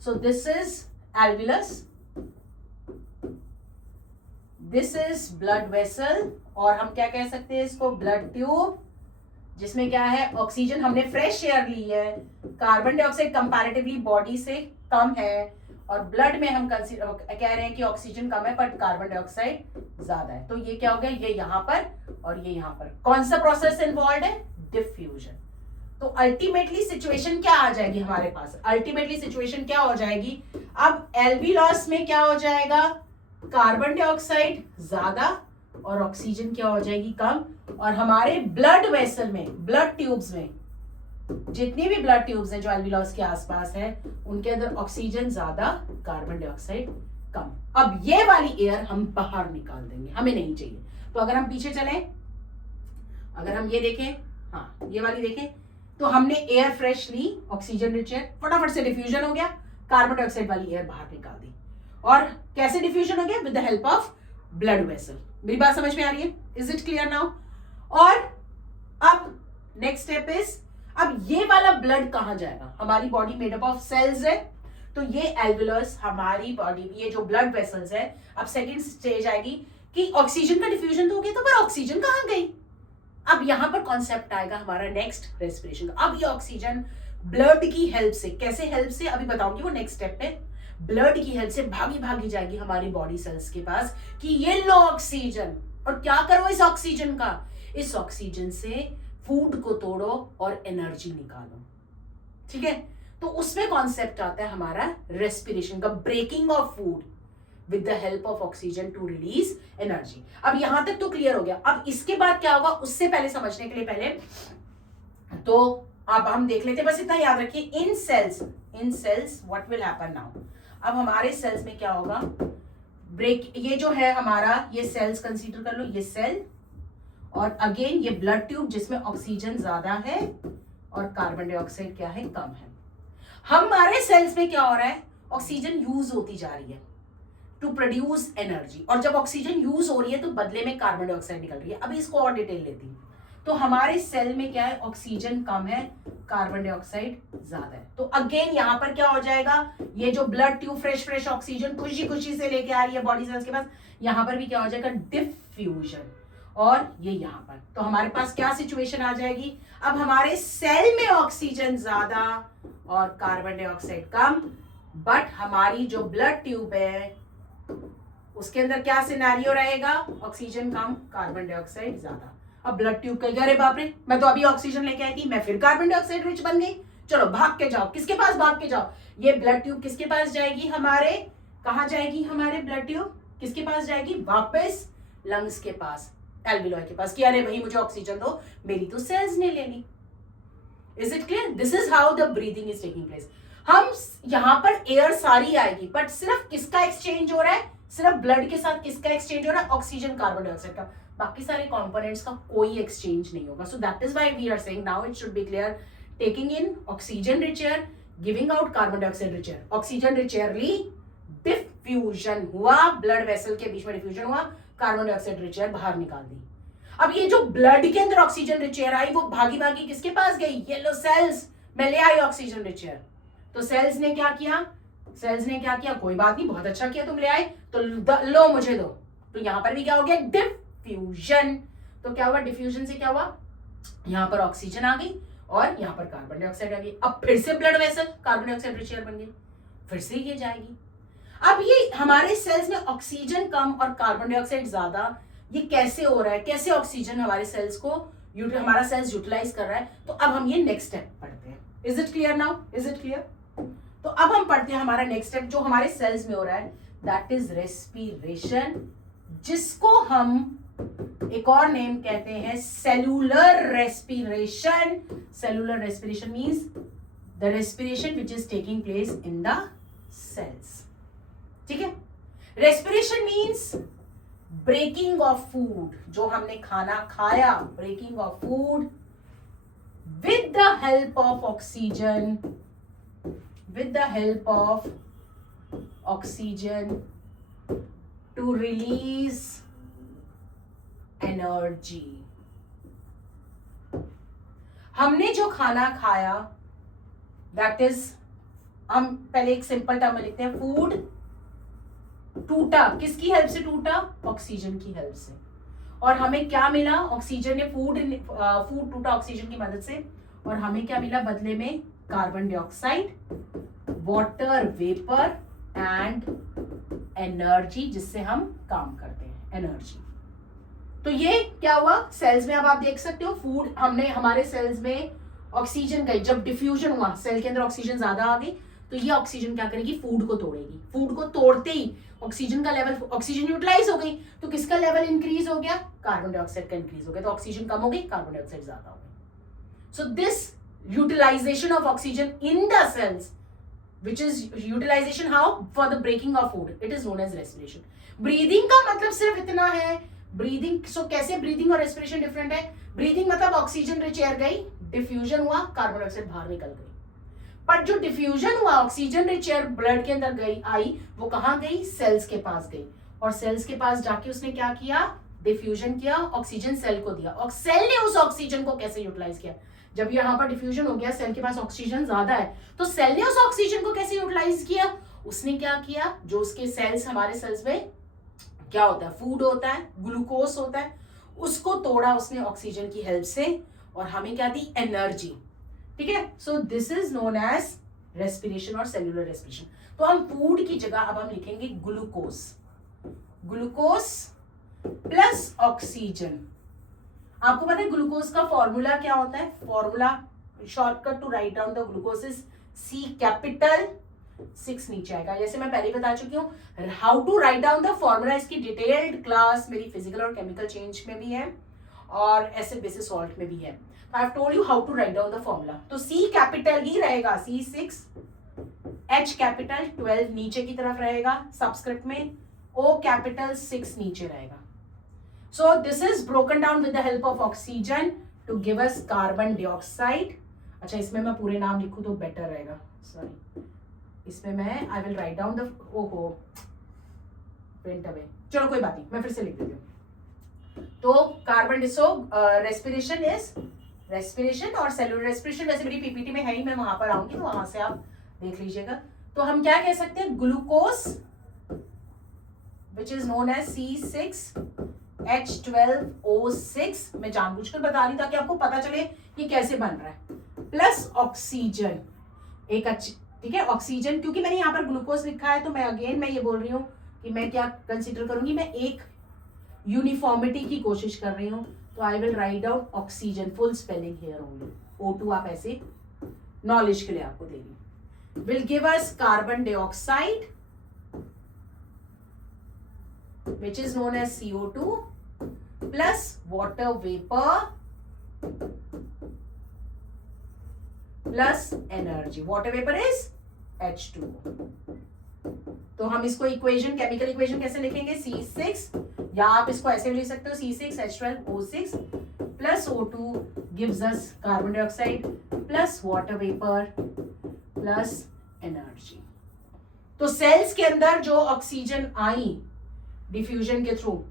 so this is alveolus, this is blood vessel, और हम क्या कह सकते हैं इसको? ब्लड ट्यूब, जिसमें क्या है? ऑक्सीजन हमने फ्रेश एयर ली है, कार्बन डाइऑक्साइड कंपैरेटिवली बॉडी से कम है, और ब्लड में हम कह रहे हैं कि ऑक्सीजन कम है बट कार्बन डाइऑक्साइड ज्यादा है। तो ये क्या हो गया? ये यहां पर और ये यहां पर। कौन सा प्रोसेस इन्वॉल्व है? डिफ्यूजन। तो अल्टीमेटली सिचुएशन क्या आ जाएगी हमारे पास? अल्टीमेटली सिचुएशन क्या हो जाएगी? अब एल्वियोलस में क्या हो जाएगा? कार्बन डाइऑक्साइड ज्यादा और ऑक्सीजन क्या हो जाएगी? कम। और हमारे ब्लड वेसल में, ब्लड ट्यूब्स में, जितनी भी ब्लड ट्यूब्स हैं जो एल्वियोलस के आसपास है, उनके अंदर ऑक्सीजन ज्यादा, कार्बन डाइऑक्साइड कम। अब ये वाली एयर हम बाहर निकाल देंगे, हमें नहीं चाहिए। तो अगर हम पीछे चलें, अगर हम ये देखें, हाँ ये वाली देखें, तो हमने एयर फ्रेश ली, ऑक्सीजन रिच एयर, फटाफट से डिफ्यूजन हो गया, कार्बन डाइऑक्साइड वाली एयर बाहर निकाल दी। और कैसे डिफ्यूजन हो गया? With the help of blood vessel. मेरी बात समझ में आ रही है? Is it clear now? और अब नेक्स्ट स्टेप इज, अब ये वाला ब्लड कहां जाएगा? हमारी body made up of cells है, तो ये एल्वियोलस हमारी बॉडी, ये जो ब्लड वेसल्स है, अब सेकेंड स्टेज आएगी कि ऑक्सीजन का डिफ्यूजन तो हो गया, तो पर ऑक्सीजन कहां गई? अब यहां पर कॉन्सेप्ट आएगा हमारा नेक्स्ट रेस्पिरेशन का। अब ये ऑक्सीजन ब्लड की हेल्प से, कैसे हेल्प से अभी बताऊंगी, वो नेक्स्ट स्टेप पे, ब्लड की हेल्प से भागी जाएगी हमारी बॉडी सेल्स के पास कि ये लो ऑक्सीजन, और क्या करो इस ऑक्सीजन का? इस ऑक्सीजन से फूड को तोड़ो और एनर्जी निकालो। ठीक है? तो उसमें कॉन्सेप्ट आता है हमारा रेस्पिरेशन का, breaking off food with the help of oxygen to release energy। अब यहां तक तो क्लियर हो गया। अब इसके बाद क्या होगा उससे पहले समझने के लिए पहले तो अब हम देख लेते हैं, बस इतना याद रखिए, in cells what will happen now. अब हमारे सेल्स में क्या होगा? ब्रेक, ये जो है हमारा, ये सेल्स कंसीडर कर लो, ये सेल और अगेन ये ब्लड ट्यूब जिसमें ऑक्सीजन ज्यादा है और कार्बन डाइऑक्साइड क्या है, कम है। हमारे सेल्स में क्या हो रहा है, ऑक्सीजन यूज होती जा रही है टू प्रोड्यूस एनर्जी, और जब ऑक्सीजन यूज हो रही है तो बदले में कार्बन डाइऑक्साइड निकल रही है। अभी इसको और डिटेल लेती हूँ। तो हमारे सेल में क्या है, ऑक्सीजन कम है, कार्बन डाइऑक्साइड ज्यादा है। तो अगेन यहां पर क्या हो जाएगा, ये जो ब्लड ट्यूब फ्रेश ऑक्सीजन खुशी खुशी से लेके आ रही है बॉडी सेल्स के पास, यहां पर भी क्या हो जाएगा, डिफ्यूजन। और ये यहां पर तो हमारे पास क्या सिचुएशन आ जाएगी, अब हमारे सेल में ऑक्सीजन ज्यादा और कार्बन डाइऑक्साइड कम, बट हमारी जो ब्लड ट्यूब है उसके अंदर क्या सिनेरियो रहेगा, ऑक्सीजन कम, कार्बन डाइऑक्साइड ज्यादा। अब ब्लड ट्यूब कहेगा अरे बाप रे, मैं तो अभी ऑक्सीजन लेके आई थी, मैं फिर कार्बन डाइऑक्साइड रिच बन गई, चलो भाग के जाओ। किसके पास भाग के जाओ, ये ब्लड ट्यूब किसके पास जाएगी, हमारे कहां जाएगी, हमारे ब्लड ट्यूब किसके पास जाएगी, वापस लंग्स के पास, एल्वियोलाई के पास, कि अरे भाई मुझे ऑक्सीजन दो, मेरी तो सेल्स ने ले ली। Is it clear, this is how the breathing is taking place. हम यहां पर एयर सारी आएगी, बट सिर्फ किसका एक्सचेंज हो रहा है, सिर्फ ब्लड के साथ किसका एक्सचेंज हो रहा है, ऑक्सीजन कार्बन डाइऑक्साइड का, बाकी सारे कंपोनेंट्स का कोई एक्सचेंज नहीं होगा। So that is why we are saying now it should be clear, taking in oxygen rich air, giving out carbon dioxide rich air, oxygen rich air ली, diffusion हुआ, blood vessel के बीच में diffusion हुआ, carbon dioxide rich air बाहर निकाल दी। अब ये जो ब्लड के अंदर ऑक्सीजन रिच एयर आई, वो भागी भागी किसके पास गई, येलो सेल्स में ले आई ऑक्सीजन रिच एयर। तो सेल्स ने क्या किया, सेल्स ने क्या किया, कोई बात नहीं, बहुत अच्छा किया तुम ले आए, तो लो मुझे दो। तो यहां पर भी क्या हो गया, डिफ्यूजन। तो क्या हुआ, डिफ्यूजन से क्या हुआ, यहां पर ऑक्सीजन आ गई और यहां पर कार्बन डाइऑक्साइड आ गई। अब फिर से blood vessel carbon dioxide rich air बन गई, फिर से ये जाएगी। अब ये हमारे सेल्स में ऑक्सीजन कम और कार्बन डाइऑक्साइड ज्यादा, ये कैसे हो रहा है, कैसे ऑक्सीजन हमारे सेल्स को हमारा सेल्स यूटिलाइज कर रहा है। तो अब हम ये नेक्स्ट स्टेप पढ़ते हैं। Is it clear now, is it clear. तो अब हम पढ़ते हैं हमारा नेक्स्ट स्टेप जो हमारे सेल्स में हो रहा है, दैट इज रेस्पिरेशन, जिसको हम एक और नेम कहते हैं cellular respiration. Cellular respiration means the respiration which is taking place in the cells. ठीक है, respiration means breaking off food, जो हमने खाना खाया, breaking off food with the help of oxygen, with the help of oxygen to release energy। हमने जो खाना खाया, that is, हम पहले एक सिंपल टर्म में लिखते हैं, फूड टूटा, किसकी हेल्प से टूटा, ऑक्सीजन की हेल्प से। और हमें क्या मिला, ऑक्सीजन ने फूड टूटा ऑक्सीजन की मदद से, और हमें क्या मिला बदले में, carbon dioxide, water vapour and energy, जिससे हम काम करते हैं, एनर्जी। तो ये क्या हुआ सेल्स में, अब आप देख सकते हो फूड, हमने हमारे सेल्स में ऑक्सीजन गई, जब डिफ्यूजन हुआ सेल के अंदर ऑक्सीजन ज्यादा आ गई, तो ये ऑक्सीजन क्या करेगी, फूड को तोड़ेगी। फूड को तोड़ते ही ऑक्सीजन का लेवल, ऑक्सीजन यूटिलाइज हो गई, तो किसका लेवल इंक्रीज हो गया, कार्बन डाइऑक्साइड का इंक्रीज हो गया, तो ऑक्सीजन कम हो गई, कार्बन डाइऑक्साइड ज्यादा हो गई। So this utilization of oxygen in the cells, which is utilization how, for the breaking of food, it is known as respiration। breathing का मतलब सिर्फ इतना है, breathing, so कैसे breathing और respiration different है, breathing मतलब ऑक्सीजन रिच एयर गई, डिफ्यूजन हुआ, कार्बन डाइऑक्साइड बाहर निकल गई। पर जो डिफ्यूजन हुआ, ऑक्सीजन रिच एयर ब्लड के अंदर गई आई, वो कहां गई, सेल्स के पास गई, और सेल्स के पास जाके उसने क्या किया, डिफ्यूजन किया, ऑक्सीजन सेल को दिया, और सेल ने उस ऑक्सीजन को कैसे यूटिलाइज किया, जब यहाँ पर डिफ्यूजन हो गया, सेल के पास ऑक्सीजन ज्यादा है, तो सेल ने उस ऑक्सीजन को कैसे यूटिलाइज किया, उसने क्या किया, जो उसके सेल्स, हमारे सेल्स में क्या होता है, फूड होता है, ग्लूकोज होता है, उसको तोड़ा उसने ऑक्सीजन की हेल्प से, और हमें क्या दी, एनर्जी। ठीक है, so this is known as respiration और सेल्यूलर रेस्पिरेशन। तो हम फूड की जगह अब हम लिखेंगे ग्लूकोज, ग्लूकोज प्लस ऑक्सीजन। आपको पता है ग्लूकोज का फॉर्मूला क्या होता है, formula shortcut to write down the glucose is C capital, 6 नीचे आएगा, जैसे मैं पहले बता चुकी हूँ how to write down the formula, इसकी डिटेल्ड क्लास मेरी फिजिकल और केमिकल चेंज में भी है और एसिड बेसिस सॉल्ट में भी है। I have told you how to write down the formula. तो C कैपिटल ही रहेगा, C 6, H कैपिटल 12 नीचे की तरफ रहेगा सबस्क्रिप्ट में, O कैपिटल 6 नीचे रहेगा। So this is broken down with the help of oxygen to give us carbon dioxide. अच्छा, इसमें मैं पूरे नाम लिखूं तो बेटर रहेगा. सॉरी, इसमें मैं I will write down the ओहो पेंट अवे. चलो कोई बात नहीं, मैं फिर से लिख देती हूँ. तो कार्बन डिसो रेस्पिरेशन इज रेस्पिरेशन और सेलुलर रेस्पिरेशन वैसे मेरी पीपीटी में है ही, मैं वहां पर आऊंगी तो वहां से आप देख लीजिएगा. तो हम क्या कह सकते हैं, glucose which is known as C6H12O6. मैं जानबूझकर बता रही ताकि आपको पता चले कि कैसे बन रहा है. प्लस ऑक्सीजन, एक अच्छी, ठीक है, ऑक्सीजन, क्योंकि मैंने यहाँ पर ग्लूकोज लिखा है तो मैं अगेन मैं ये बोल रही हूँ कि मैं क्या कंसीडर करूंगी, मैं एक यूनिफॉर्मिटी की कोशिश कर रही हूँ. तो I will write down oxygen, full spelling here only. O2 आप ऐसे नॉलेज के लिए आपको दे रही. Will give us carbon dioxide which is known as CO2 plus water vapor plus energy. Water vapor is H2O. तो हम इसको इक्वेशन, केमिकल इक्वेशन कैसे लिखेंगे, C6, या आप इसको ऐसे भी लिख सकते हो C6H12O6 plus O2 gives us carbon dioxide plus water vapor plus energy. तो सेल्स के अंदर जो ऑक्सीजन आई डिफ्यूजन के थ्रू,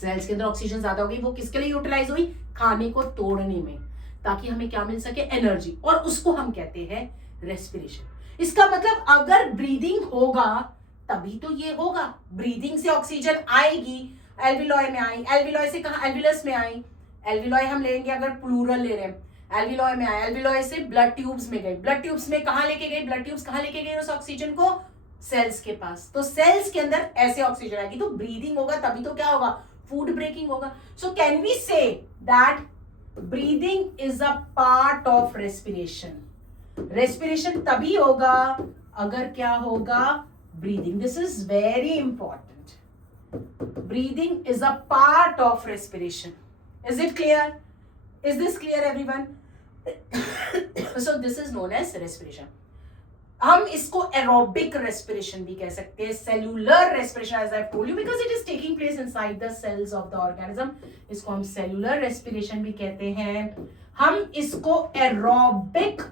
सेल्स के अंदर ऑक्सीजन ज्यादा हो गई, वो किसके लिए यूटिलाइज हुई, खाने को तोड़ने में, ताकि हमें क्या मिल सके, एनर्जी. और उसको हम कहते हैं रेस्पिरेशन. इसका मतलब अगर ब्रीदिंग होगा तभी तो ये होगा. ब्रीदिंग से ऑक्सीजन आएगी, एल्विलॉय में आई, एल्विलॉय से कहा, एल्विलस में आई. एल्विलॉय हम लेंगे अगर प्लूरल ले रहे हैं, एल्विलॉय में आए, एल्विलॉय से ब्लड ट्यूब्स में गई, ब्लड ट्यूब्स में कहां लेके गई, ब्लड ट्यूब्स कहां लेके गई उस ऑक्सीजन को, सेल्स के पास. तो सेल्स के अंदर ऐसे ऑक्सीजन आएगी, तो ब्रीदिंग होगा तभी तो क्या होगा, फूड ब्रेकिंग होगा. So can we say that breathing is a part of respiration. Respiration तभी होगा अगर क्या होगा, breathing. This is very important. Breathing is a part of respiration. Is it clear? Is this clear everyone? So this is known as respiration. हम इसको aerobic respiration भी कह सकते हैं, cellular respiration, as I told you, because it is taking place inside the cells of the organism. इसको हम cellular respiration भी कहते हैं. हम इसको एरोबिक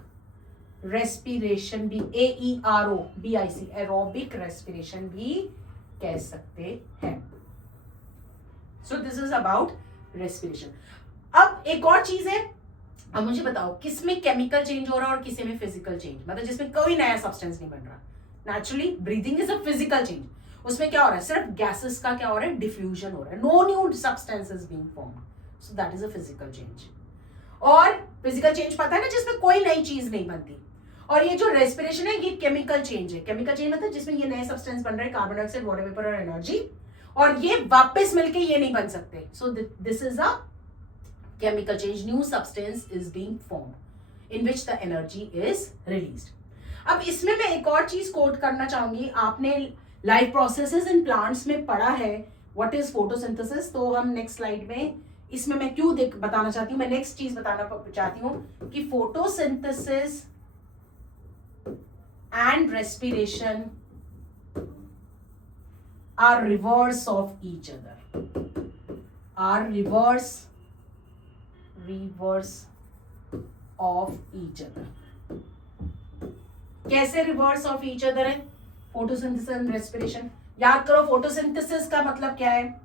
रेस्पिरेशन भी, AEROBIC, एरोबिक रेस्पिरेशन भी कह सकते हैं. सो दिस इज अबाउट रेस्पिरेशन. अब एक और चीज है, अब मुझे बताओ किसमें केमिकल चेंज हो रहा है और किसी में फिजिकल चेंज, मतलब जिसमें कोई नया सब्सटेंस नहीं बन रहा. Naturally breathing is a physical change. उसमें क्या हो रहा है, सिर्फ गैसेस का क्या हो रहा है, डिफ्यूजन हो रहा है, no new substances being formed. So that is a physical change. और फिजिकल चेंज पता है ना, जिसमें कोई नई चीज नहीं बनती. और ये जो रेस्पिरेशन है ये केमिकल चेंज है. केमिकल चेंज मतलब जिसमें ये नए सब्सटेंस बन रहे हैं, कार्बन डाइऑक्साइड, वाटर वेपर और एनर्जी, और ये वापस मिलके ये नहीं बन सकते. सो this is a chemical change. New substance is being formed in which the energy is released. अब इसमें मैं एक और चीज कोट करना चाहूंगी. आपने लाइफ प्रोसेसेस इन प्लांट्स में पढ़ा है व्हाट इज फोटोसिंथेसिस. तो हम नेक्स्ट स्लाइड में इसमें मैं क्यों बताना चाहती हूँ, मैं नेक्स्ट चीज बताना चाहती हूँ कि photosynthesis and respiration are reverse of each other, are reverse of each other. कैसे रिवर्स ऑफ ईच अदर है फोटोसिंथेसिस एंड रेस्पिरेशन? याद करो फोटोसिंथेसिस का मतलब क्या है,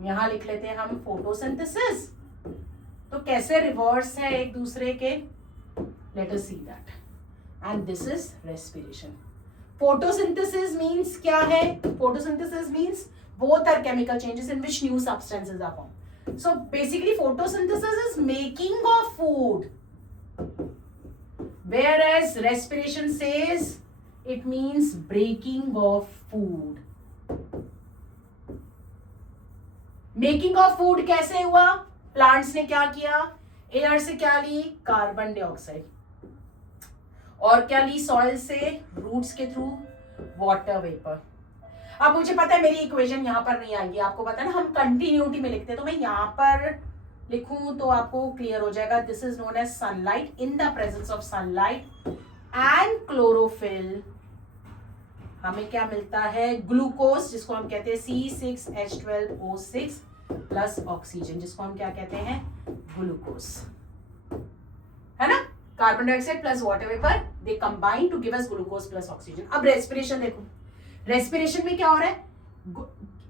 यहां लिख लेते हैं हम फोटोसिंथेसिस. तो कैसे रिवर्स है एक दूसरे के, let us see that. And this is respiration. Photosynthesis means क्या है, photosynthesis means both are chemical changes in which new substances are formed. So basically photosynthesis is making of food, whereas respiration says it means breaking of food. Making of food कैसे हुआ, plants ने क्या किया, air से क्या ली, carbon dioxide, और क्या ली soil से, रूट्स के थ्रू वाटर वेपर. अब मुझे पता है मेरी इक्वेशन यहां पर नहीं आएगी, आपको पता है ना हम कंटिन्यूटी में लिखते हैं, तो मैं यहां पर लिखूं तो आपको क्लियर हो जाएगा. This is known as sunlight. In the presence of sunlight and chlorophyll हमें क्या मिलता है, ग्लूकोज, जिसको हम कहते हैं C6H12O6, प्लस ऑक्सीजन, जिसको हम क्या कहते हैं, ग्लूकोज, है ना। Carbon dioxide plus water vapour, they combine to give us glucose plus oxygen. अब रेस्पिरेशन देखो, रेस्पिरेशन में क्या हो रहा है,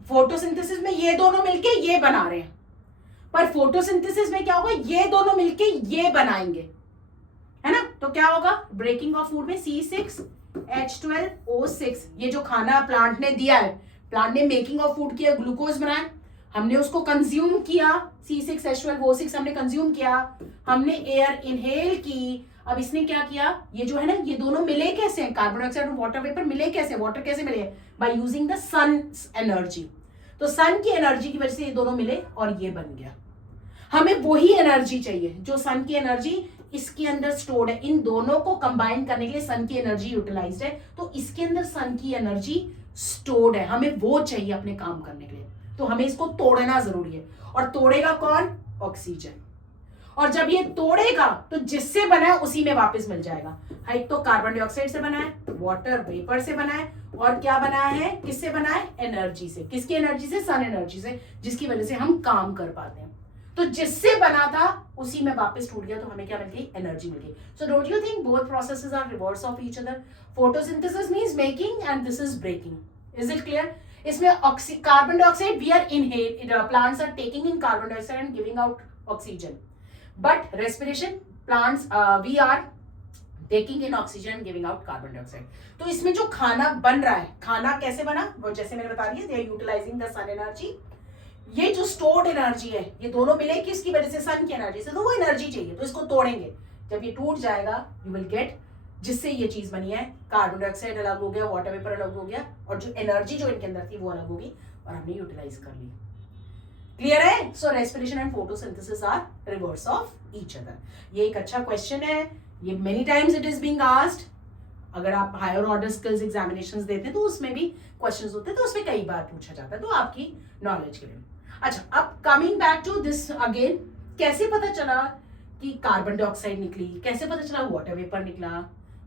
फोटोसिंथेसिस में ये दोनों मिलके ये बना रहे हैं, पर फोटोसिंथेसिस में क्या होगा, ये दोनों मिलके ये बनाएंगे, है ना। तो क्या होगा, ब्रेकिंग ऑफ फूड में C6H12O6, ये जो खाना प्लांट ने दिया है, प्लांट ने मेकिंग ऑफ फूड किया, ग्लूकोज बनाया, हमने उसको कंज्यूम किया, C6H12O6 हमने कंज्यूम किया, हमने एयर इनहेल की। अब इसने क्या किया, ये जो है ना, ये दोनों मिले कैसे हैं, कार्बन डाइऑक्साइड और वाटर वेपर मिले कैसे, वाटर कैसे मिले, by using the sun energy. तो सन की एनर्जी की वजह से ये दोनों मिले और ये बन गया। हमें वही एनर्जी चाहिए जो सन की एनर्जी इसके अंदर स्टोर्ड है, इन दोनों को कंबाइन करने के लिए सन की एनर्जी यूटिलाइज्ड है, तो इसके अंदर सन की एनर्जी स्टोर्ड है, हमें वो चाहिए अपने काम करने के लिए, तो हमें इसको तोड़ना जरूरी है। और तोड़ेगा कौन, ऑक्सीजन। और जब ये तोड़ेगा तो जिससे बना है उसी में वापस मिल जाएगा। एक तो कार्बन डाइऑक्साइड से बना है, वाटर वेपर से बना है, और क्या बना है, किससे बना है, एनर्जी से। किसकी एनर्जी से, सन एनर्जी से, जिसकी वजह से हम काम कर पाते हैं। तो जिससे बना था उसी में वापस टूट गया, तो हमें क्या मिल गई, एनर्जी मिल गई। So don't you think both processes are reverse of each other. Photosynthesis means making and this is breaking. Is it clear. इसमें carbon dioxide we are inhale, plants are taking in carbon dioxide and giving out oxygen, but respiration plants we are taking in oxygen and giving out carbon dioxide. तो इसमें जो खाना बन रहा है, खाना कैसे बना, वो जैसे मैंने बता दिया, they are utilising the sun energy. ये जो स्टोर्ड एनर्जी है, ये दोनों मिले किसकी वजह से, सन की एनर्जी से, तो वो एनर्जी चाहिए, तो इसको तोड़ेंगे। जब ये टूट जाएगा यू विल गेट, जिससे ये चीज बनी है, कार्बन डाइऑक्साइड अलग हो गया, वाटर वेपर अलग हो गया, और जो एनर्जी जो इनके अंदर थी वो अलग हो गई और हमने यूटिलाइज कर ली। क्लियर है। So respiration and photosynthesis are reverse of each other. ये एक अच्छा क्वेश्चन है, ये many times it is being asked. अगर आप हायर ऑर्डर स्किल्स एग्जामिनेशंस देते हैं तो उसमें भी क्वेश्चंस होते हैं, तो उसमें कई बार पूछा जाता है, तो आपकी नॉलेज के लिए। अच्छा, अब coming back to this again, कैसे पता चला कि कार्बन डाइऑक्साइड निकली, कैसे पता चला वाटर वेपर निकला,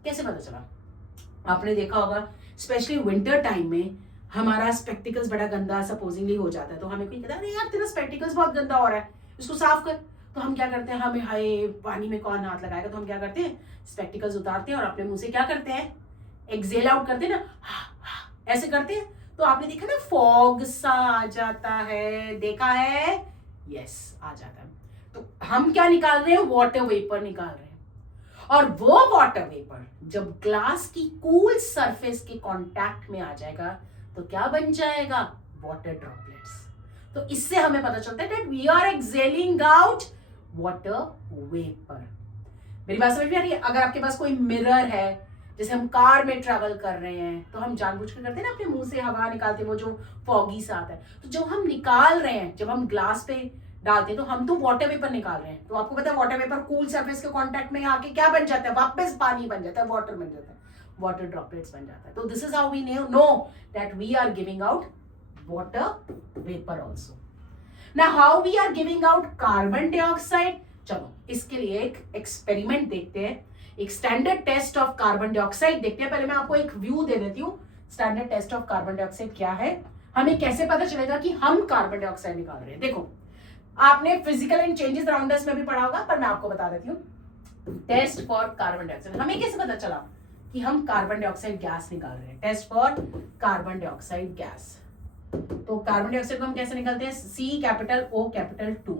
कैसे पता चला। आपने देखा होगा स्पेशली विंटर टाइम में हमारा स्पेक्टिकल्स बड़ा गंदा सपोजिंगली हो जाता है, तो हमें कोई कहता है अरे यार तेरा स्पेक्टिकल्स बहुत गंदा हो रहा है, इसको साफ कर। तो हम क्या करते हैं, हमें हाय पानी में कौन हाथ लगाएगा, तो हम क्या करते हैं, स्पेक्टिकल्स उतारते हैं और अपने मुंह से क्या करते हैं, एक्सेल आउट करते हैं ना, ऐसे करते हैं। तो आपने देखा ना फॉग सा आ जाता है, देखा है, यस आ जाता है। तो हम क्या निकाल रहे हैं, वाटर वेपर निकाल रहे हैं। और वो वाटर वेपर जब ग्लास की कूल सरफेस के कांटेक्ट में आ जाएगा तो क्या बन जाएगा, वाटर ड्रॉपलेट्स। तो इससे हमें पता चलता है that we are exhaling out water vapour. मेरी बात समझ में आ रही है। अगर आपके पास कोई मिरर है, जैसे हम कार में ट्रैवल कर रहे हैं तो हम जानबूझ कर करते हैं ना, अपने मुंह से हवा निकालते हैं, वो जो फॉगी सा आता है, तो जब हम निकाल रहे हैं, जब हम ग्लास पे डालते हैं तो हम तो वाटर वेपर निकाल रहे हैं। तो आपको पता है वाटर वेपर कूल सरफेस के कांटेक्ट में आके क्या बन जाता है, वापस पानी बन जाता है, वाटर बन जाता है, वाटर ड्रॉपलेट्स बन जाता है। तो this is how we know that we are giving out water vapour also. Now how we are giving out carbon dioxide. चलो इसके लिए एक एक्सपेरिमेंट देखते हैं, एक standard test of carbon dioxide देखते हैं। पहले मैं आपको एक व्यू दे देती हूँ, standard test of carbon dioxide क्या है, हमें कैसे पता चलेगा कि हम कार्बन डाइऑक्साइड निकाल रहे हैं। देखो आपने physical and changes around us में भी पढ़ा होगा, पर मैं आपको बता देती हूँ। टेस्ट फॉर कार्बन डाइऑक्साइड, हमें कैसे पता चला कि हम कार्बन डाइऑक्साइड गैस निकाल रहे हैं। Test for carbon dioxide gas, तो कार्बन डाइऑक्साइड को हम कैसे निकालते हैं, C O2।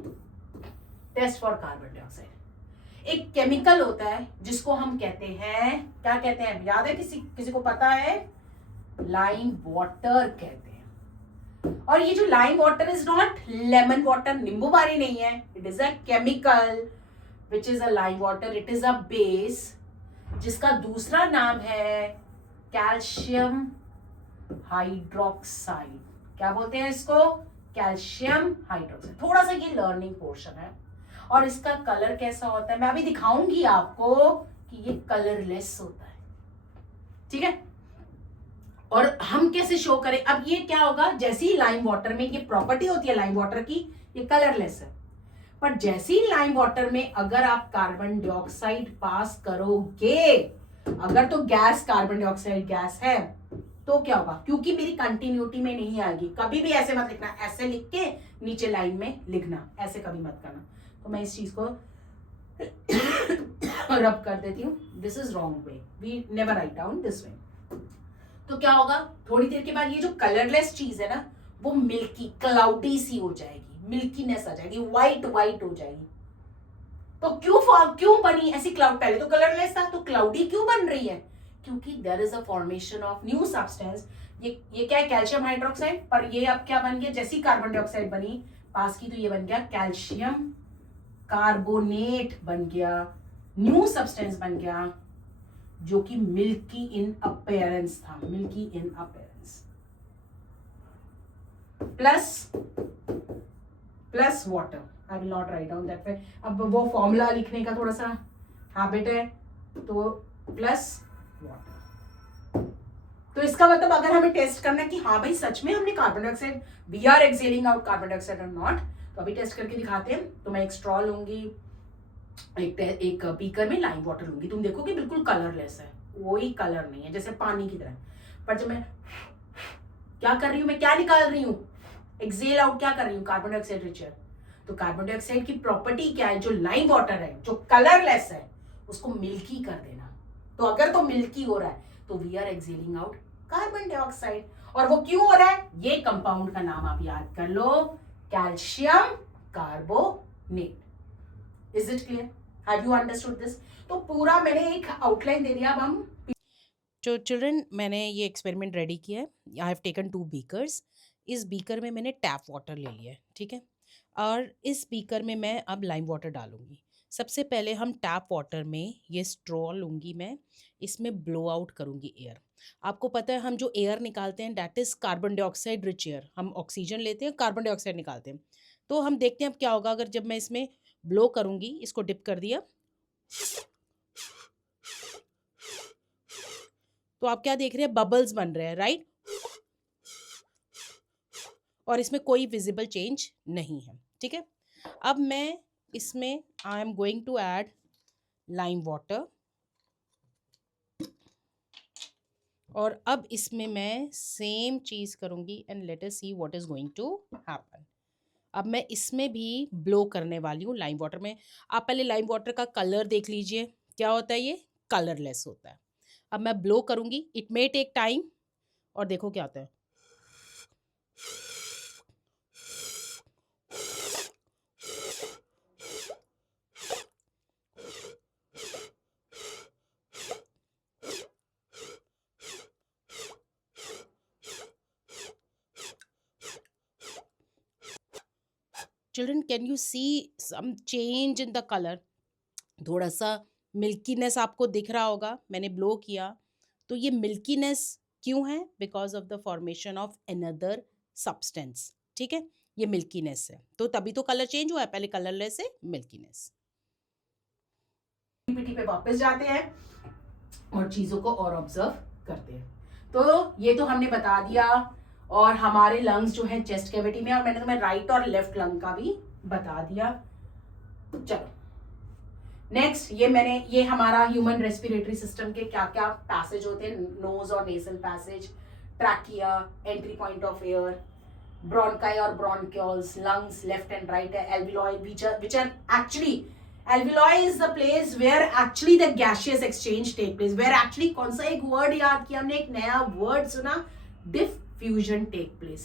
Test for carbon dioxide एक केमिकल होता है जिसको हम कहते हैं, क्या कहते हैं, याद है, किसी को पता है, लाइम वाटर कहते हैं। और ये जो lime water is not lemon water, नींबू पानी नहीं है, it is a chemical which is a lime water, it is a base जिसका दूसरा नाम है कैल्शियम हाइड्रोक्साइड। क्या बोलते हैं इसको, कैल्शियम हाइड्रोक्साइड। थोड़ा सा ये लर्निंग पोर्शन है। और इसका कलर कैसा होता है, मैं अभी दिखाऊंगी आपको कि ये कलरलेस होता है, ठीक है। और हम कैसे शो करें, अब ये क्या होगा, जैसे ही लाइम वाटर में ये प्रॉपर्टी होती है लाइम वाटर की, ये कलरलेस है, पर जैसे ही लाइम वाटर में अगर आप कार्बन डाइऑक्साइड पास करोगे, अगर तो गैस कार्बन डाइऑक्साइड गैस है, तो क्या होगा, क्योंकि मेरी कंटिन्यूटी में नहीं आएगी। कभी भी ऐसे मत लिखना, ऐसे लिख के नीचे लाइन में लिखना, ऐसे कभी मत करना। तो मैं इस चीज को रब कर देती हूँ। This is wrong way, we never write down this way. तो क्या होगा, थोड़ी देर के बाद ये जो कलरलेस चीज है ना, वो मिल्की क्लाउडी सी हो जाएगी, मिल्कीनेस आ जाएगी, व्हाइट व्हाइट हो जाएगी। तो क्यों बनी ऐसी क्लाउड? पहले तो कलरलेस था, तो क्लाउडी क्यों बन रही है? क्योंकि there is a formation of new substance. ये क्या है, कैल्शियम हाइड्रोक्साइड, पर ये अब क्या बन गया, जैसी कार्बन डाइऑक्साइड बनी पास की, तो ये बन गया कैल्शियम कार्बोनेट बन गया, न्यू सब्सटेंस बन गया, जो कि मिल्की इन अपीयरेंस था, milky in appearance. Plus water, I will not write down that way. अब वो फॉर्मूला लिखने का थोड़ा सा हैबिट है, तो प्लस वाटर। तो इसका मतलब अगर हमें टेस्ट करना है कि हाँ भाई सच में हमने carbon dioxide, we are exhaling out carbon dioxide और नॉट, तो अभी टेस्ट करके दिखाते हैं। तो मैं एक स्ट्रॉ लूंगी, एक बीकर में लाइम वाटर लूंगी, तुम देखोगे बिल्कुल कलरलेस है, कोई कलर नहीं है, जैसे पानी की तरह। पर जब मैं क्या कर रही हूँ, मैं क्या निकाल रही हूँ, एक्सेल आउट क्या कर रही हूँ, कार्बन डाइऑक्साइड रिच एयर। तो कार्बन डाइऑक्साइड की प्रॉपर्टी क्या है, जो लाइम वाटर है, जो कलरलेस है, उसको मिल्की कर देना। तो अगर तो मिल्की हो रहा है, तो we are exhaling out carbon dioxide. और वो क्यों हो रहा है, ये कंपाउंड का नाम आप याद कर लो, calcium carbonate. Is it clear, have you understood this? तो पूरा मैंने एक आउटलाइन दे दिया। अब हम तो चिल्ड्रन, मैंने ये एक्सपेरिमेंट रेडी किया है। I have taken 2 beakers. इस बीकर में मैंने टैप वाटर ले लिया है, ठीक है, और इस बीकर में मैं अब लाइम वाटर डालूंगी। सबसे पहले हम टैप वाटर में ये स्ट्रॉ लूँगी, मैं इसमें ब्लो आउट करूँगी एयर। आपको पता है हम जो एयर निकालते हैं that is carbon dioxide rich air. हम ऑक्सीजन लेते हैं, कार्बन डाइऑक्साइड निकालते हैं। तो हम देखते हैं अब क्या होगा अगर जब मैं इसमें ब्लो करूँगी। इसको डिप कर दिया, तो आप क्या देख रहे हैं, बबल्स बन रहे हैं, राइट। और इसमें कोई विजिबल चेंज नहीं है, ठीक है। अब मैं इसमें I am going to add lime water, और अब इसमें मैं सेम चीज़ करूँगी and let us see what is going to happen. अब मैं इसमें भी ब्लो करने वाली हूँ लाइम वाटर में। आप पहले लाइम वाटर का कलर देख लीजिए, क्या होता है, ये कलरलेस होता है। अब मैं ब्लो करूँगी, इट मे टेक टाइम, और देखो क्या होता है। Children, can you see some change in the colour? थोड़ा सा मिल्कीनेस आपको दिख रहा होगा। मैंने ब्लो किया तो ये मिल्कीनेस क्यों है, because of the formation of another substance, ठीक है। ये मिल्कीनेस है, तो तभी तो कलर चेंज हुआ है, पहले कलरलेस से मिल्कीनेस। पीपीटी पे वापस जाते हैं और चीजों को और ऑब्जर्व करते हैं। तो ये तो हमने बता दिया, और हमारे लंग्स जो है चेस्ट कैविटी में, और मैंने तुम्हें राइट और लेफ्ट लंग का भी बता दिया। चलो नेक्स्ट, ये हमारा ह्यूमन रेस्पिरेटरी सिस्टम के क्या क्या पैसेज होते हैं, नोज और nasal passage, trachea, entry point of air, bronchi और bronchioles, lungs left and right है, alveoli which are actually, alveoli is the place where actually the gaseous exchange take place, where actually कौन सा एक word याद किया हमने, एक नया वर्ड सुना, diffusion take place,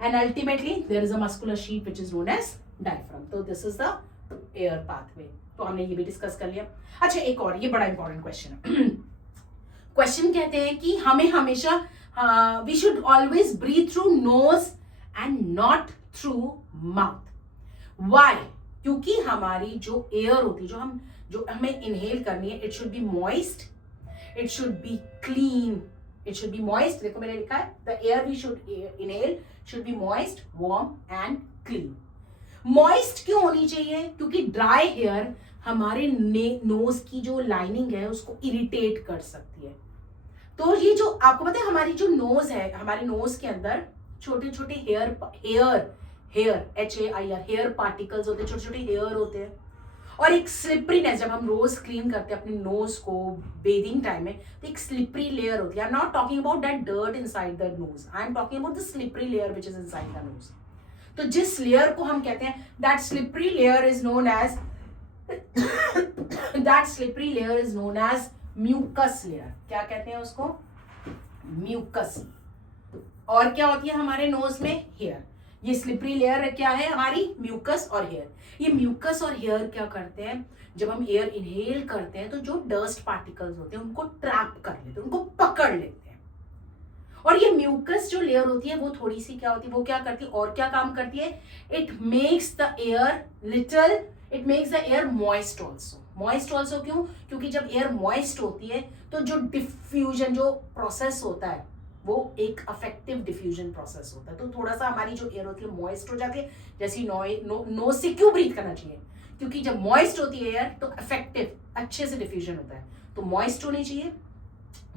and ultimately there is a muscular sheath which is known as diaphragm. तो this is the air pathway. तो हमने ये भी डिस्कस कर लिया। अच्छा, एक और, ये बड़ा इंपॉर्टेंट क्वेश्चन है। क्वेश्चन कहते हैं कि हमें हमेशा we should always breathe through nose and not through mouth. Why? क्योंकि हमारी जो एयर होती है, जो हमें इनहेल करनी है, it should be moist, it should be clean, it should be moist. देखो मैंने लिखा है, the air we should inhale should be moist, warm and clean. Moist क्यों होनी चाहिए? क्योंकि ड्राई हेयर हमारे नोज की जो लाइनिंग है उसको इरिटेट कर सकती है। तो ये जो आपको पता है, हमारी जो नोज है, हमारे नोज के अंदर छोटे छोटे हेयर HAIR हेयर पार्टिकल्स होते हैं, छोटे छोटे हेयर होते हैं, और एक स्लिपरीनेस, जब हम रोज क्लीन करते हैं अपने नोज को बेदिंग टाइम में, तो एक स्लिपरी लेयर होती है। I am not talking about that dirt inside the nose, I am talking about the slippery layer which is inside the nose. तो जिस लेयर को हम कहते हैं, that slippery layer is known as that slippery layer is known as mucus layer. क्या कहते हैं उसको? म्यूकस। और क्या होती है हमारे नोज में? हेयर। ये स्लिपरी लेयर क्या है हमारी? म्यूकस और हेयर। ये म्यूकस और हेयर क्या करते हैं, जब हम एयर इनहेल करते हैं तो जो डस्ट पार्टिकल्स होते हैं उनको ट्रैप कर लेते हैं, उनको पकड़ लेते हैं। और ये म्यूकस जो लेयर होती है वो थोड़ी सी क्या होती है, वो क्या करती है और क्या काम करती है? It makes the air little, it makes the air moist also. Moist also क्यों? क्योंकि जब एयर मॉइस्ट होती है तो जो डिफ्यूजन जो प्रोसेस होता है वो एक अफेक्टिव डिफ्यूजन प्रोसेस होता है। तो थोड़ा सा हमारी जो एयर होती है मॉइस्ट हो जाती है। जैसे नो से क्यों ब्रीथ करना चाहिए? क्योंकि जब मॉइस्ट होती है एयर तो इफेक्टिव अच्छे से डिफ्यूजन होता है। तो मॉइस्ट होनी चाहिए,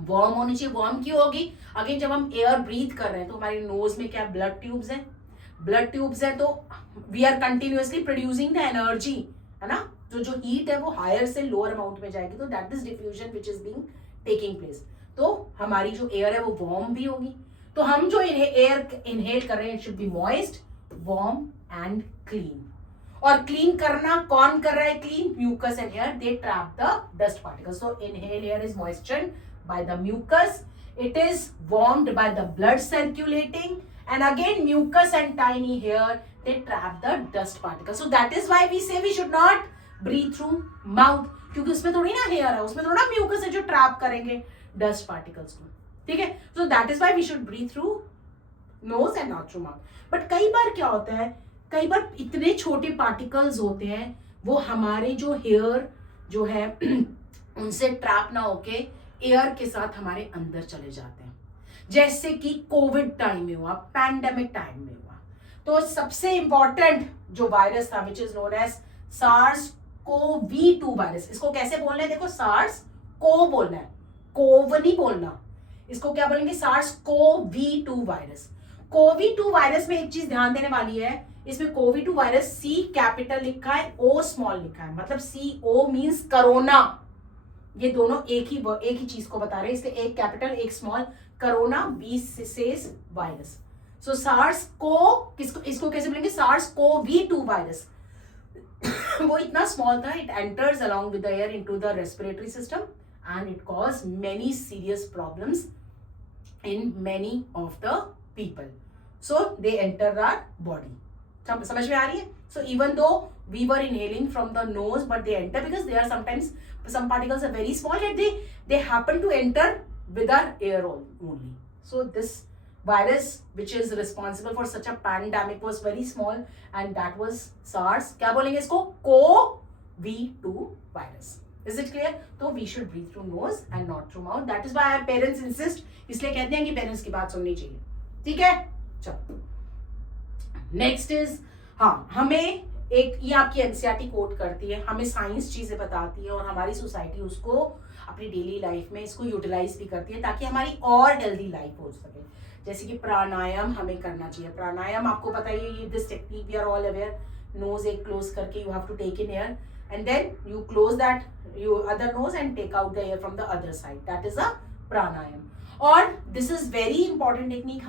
वार्म होनी चाहिए। वार्म क्यों होगी? अगेन जब हम एयर ब्रीथ कर रहे हैं तो हमारे नोज में क्या ब्लड ट्यूब्स हैं, ब्लड ट्यूब्स हैं, तो we are continuously producing the energy, है ना? जो हीट है वो हायर से लोअर अमाउंट में जाएगी, तो that is diffusion which is being taking place. तो हमारी जो एयर है वो वार्म भी होगी। तो हम जो एयर इनहेल कर रहे हैं it should be moist, warm and clean. और क्लीन करना कौन कर रहा है? Clean mucus and air, they trap the dust particles. So inhale air is moistured by the mucus, it is warmed by the blood circulating, and again mucus and tiny hair, they trap the dust particles. So that is why we say we should not breathe through mouth, क्योंकि उसमें थोड़ी ना hair है, उसमें थोड़ा mucus है जो trap करेंगे डस्ट पार्टिकल्स को, ठीक है? So that is why we should breathe through nose and not through mouth. But कई बार क्या होता है, कई बार इतने छोटे पार्टिकल्स होते हैं वो हमारे जो हेयर जो है उनसे ट्रैप ना होके एयर के साथ हमारे अंदर चले जाते हैं। जैसे कि कोविड टाइम में हुआ, पैंडेमिक टाइम में हुआ, तो सबसे इंपॉर्टेंट जो वायरस था which is known as SARS-CoV-2 virus. इसको कैसे बोलना है? देखो, सार्स को बोलना है, कोव नहीं बोलना। इसको क्या बोलेंगे? SARS-CoV-2 virus. कोवी-2 वायरस में एक चीज ध्यान देने वाली है, इसमें कोवी-2 वायरस C कैपिटल लिखा है, O स्मॉल लिखा है, मतलब CO मींस कोरोना। ये दोनों एक ही चीज को बता रहे हैं, इसलिए एक कैपिटल एक स्मॉल, कोरोना बी सेज वायरस। सो सार्स को इसको कैसे बोलेंगे? SARS-CoV-2 virus. वो इतना स्मॉल था, it enters along with the air into the respiratory system and it cause many serious problems in many of the people. So they enter our body. समझ में आ रही है? So even though we were inhaling from the nose, but they enter because they are sometimes, some particles are very small and they happen to enter with our air only. So this virus which is responsible for such a pandemic was very small and that was SARS. क्या बोलेंगे इसको? CoV-2 virus. Is it clear? So we should breathe through nose and not through mouth. That is why our parents insist. इसलिए कहते हैं कि parents की बात सुननी चाहिए, ठीक है? चलो नेक्स्ट इज, हाँ, हमें एक ये आपकी एनसीईआरटी कोट करती है, हमें साइंस चीजें बताती है और हमारी सोसाइटी उसको अपनी डेली लाइफ में इसको यूटिलाइज भी करती है ताकि हमारी और हेल्दी लाइफ हो सके। जैसे कि प्राणायाम हमें करना चाहिए। प्राणायाम आपको पता ही है, ये this technique we are all aware, nose एक क्लोज करके you have to take in air and then you close that you other nose and take out the air from the other side, that is a pranayama. और this is very important technique,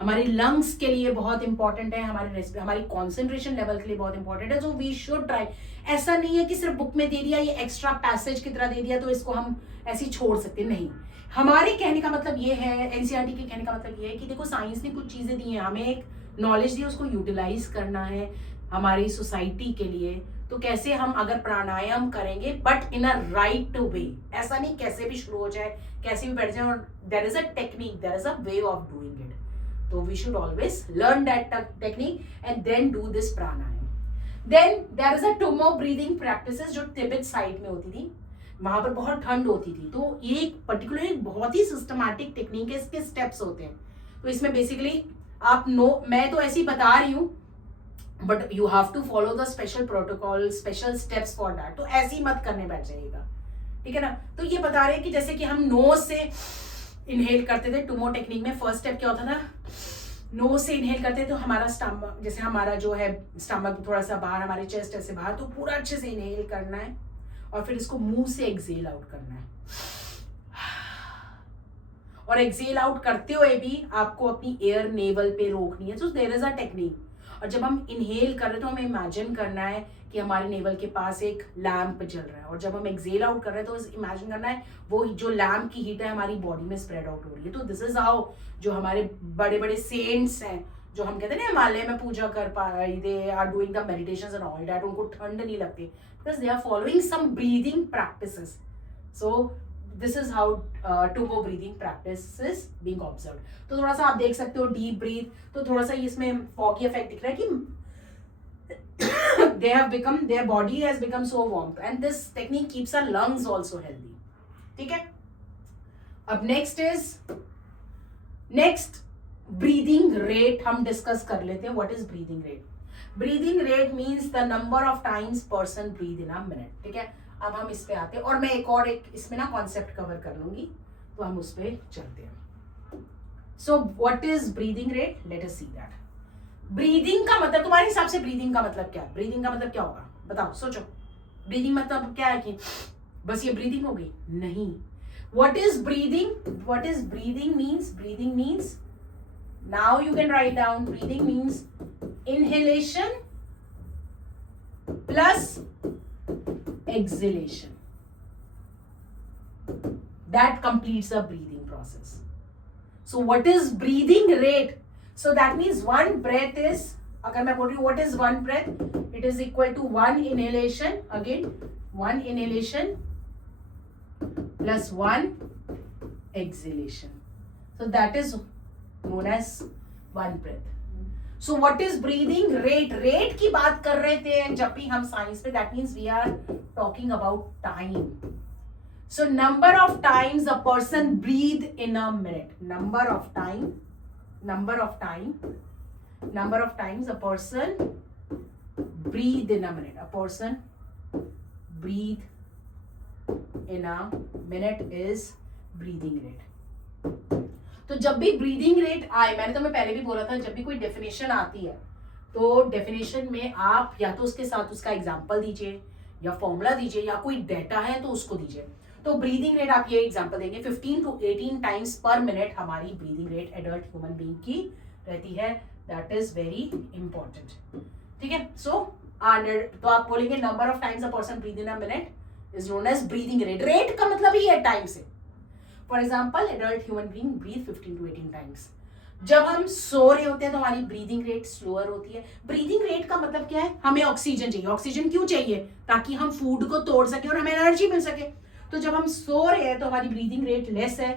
हमारे lungs के लिए बहुत important है, हमारी concentration level के लिए बहुत इंपॉर्टेंट है। So we should try. ऐसा नहीं है कि सिर्फ बुक में दे दिया, ये एक्स्ट्रा पैसेज की तरह दे दिया तो इसको हम ऐसे ही छोड़ सकते, नहीं। हमारे कहने का मतलब ये है, एनसीईआरटी के कहने का मतलब ये है कि देखो साइंस ने कुछ चीजें दी हैं, हमें एक नॉलेज दी, उसको यूटिलाइज करना है हमारी सोसाइटी के लिए। तो कैसे हम अगर प्राणायाम करेंगे but in a right way, ऐसा नहीं कैसे भी शुरू हो जाए, कैसे भी बैठ जाए, और there is a technique, there is a way of doing it. So we should always learn that technique and then do this pranayam. Then there is a Tummo breathing practices जो तिब्बत साइड में होती थी, वहां पर बहुत ठंड होती थी, तो ये एक पर्टिकुलर एक बहुत ही सिस्टमैटिक टेक्निक है, इसके स्टेप्स होते हैं। तो इसमें बेसिकली आप मैं तो ऐसे ही बता रही हूँ but you have to follow the special protocol, special steps for that. तो ऐसे ही मत करने बैठ जाइएगा, ठीक है ना? तो ये बता रहे हैं कि जैसे कि हम नोज से इनहेल करते थे टुमो टेक्निक में, फर्स्ट स्टेप क्या होता था? नोज से इनहेल करते हैं तो हमारा स्टमक, जैसे हमारा जो है स्टमक थोड़ा सा बाहर, हमारे चेस्ट ऐसे बाहर, तो पूरा अच्छे से इनहेल करना है और फिर इसको मुंह से एक्सेल आउट करना है। और एक्सेल आउट करते हुए भी आपको अपनी एयर नेवल पे रोकनी है। So there is a technique. और जब हम इनहेल कर रहे हैं तो हमें इमेजिन करना है कि हमारे नेवल के पास एक लैंप जल रहा है, और जब हम एक्सेल आउट कर रहे हैं तो इमेजिन करना है वो जो लैंप की हीट है हमारी बॉडी में स्प्रेड आउट हो रही है। तो दिस इज हाउ जो हमारे बड़े बड़े सेंट्स हैं, जो हम कहते हैं ना हिमालय में पूजा कर पाए, they are doing the meditations and all that, उनको ठंड नहीं लगती because they are following some breathing practices. So this is how tummo breathing practices being observed. तो थोड़ा सा आप देख सकते हो डीप ब्रीथ, तो थोड़ा सा इसमें फॉगी इफेक्ट दिख रहा है कि they have become, their body has become so warm, and this technique keeps our lungs also healthy. ठीक है, अब नेक्स्ट ब्रीदिंग रेट हम डिस्कस कर लेते हैं। What is breathing rate? Breathing rate means the number of times person breathe in a minute. ठीक है, अब हम इस पे आते हैं और मैं एक इसमें ना कॉन्सेप्ट कवर कर लूंगी, तो हम उस पे चलते हैं। सो what is breathing rate? Late us see that. Breathing का मतलब, तुम्हारे हिसाब से ब्रीदिंग का मतलब क्या है? ब्रीदिंग का मतलब क्या होगा? बताओ, सोचो। ब्रीदिंग मतलब क्या है कि बस ये ब्रीदिंग होगी? नहीं। What is breathing? What is breathing means? Breathing means, now you can write down, breathing means inhalation plus exhalation. That completes the breathing process. So what is breathing rate? So that means one breath is, अगर मैं बोल रही हूँ what is one breath, it is equal to one inhalation, again one inhalation plus one exhalation. So that is known as one breath. So what is breathing rate? Rate की बात कर रहे थे जब भी हम साइंस पे, that means we are talking about time. So number of times a person breathe in a minute, number of times a person breathe in a minute, a person breathe in a minute is breathing rate. तो जब भी breathing rate आए, मैंने तुम्हें पहले भी बोला था, जब भी कोई डेफिनेशन आती है तो डेफिनेशन में आप या तो उसके साथ उसका एग्जांपल दीजिए या फॉर्मूला दीजिए या कोई डेटा है तो उसको दीजिए। तो ब्रीदिंग रेट आप ये एग्जांपल देंगे, 15 to 18 टाइम्स पर मिनट हमारी breathing rate adult human being की रहती है। That is very important. ठीक है, सो तो आप बोलेंगे number of times a person breathe in a minute is known as breathing rate. Rate का मतलब ही है टाइम से। For example, adult human being breathe 15 to 18 times. जब हम सो रहे होते हैं तो हमारी ब्रीदिंग रेट स्लोअर होती है। ब्रीदिंग रेट का मतलब क्या है? हमें ऑक्सीजन चाहिए। ऑक्सीजन क्यों चाहिए? ताकि हम फूड को तोड़ सके और हमें एनर्जी मिल सके। तो जब हम सो रहे हैं तो हमारी ब्रीदिंग रेट लेस है।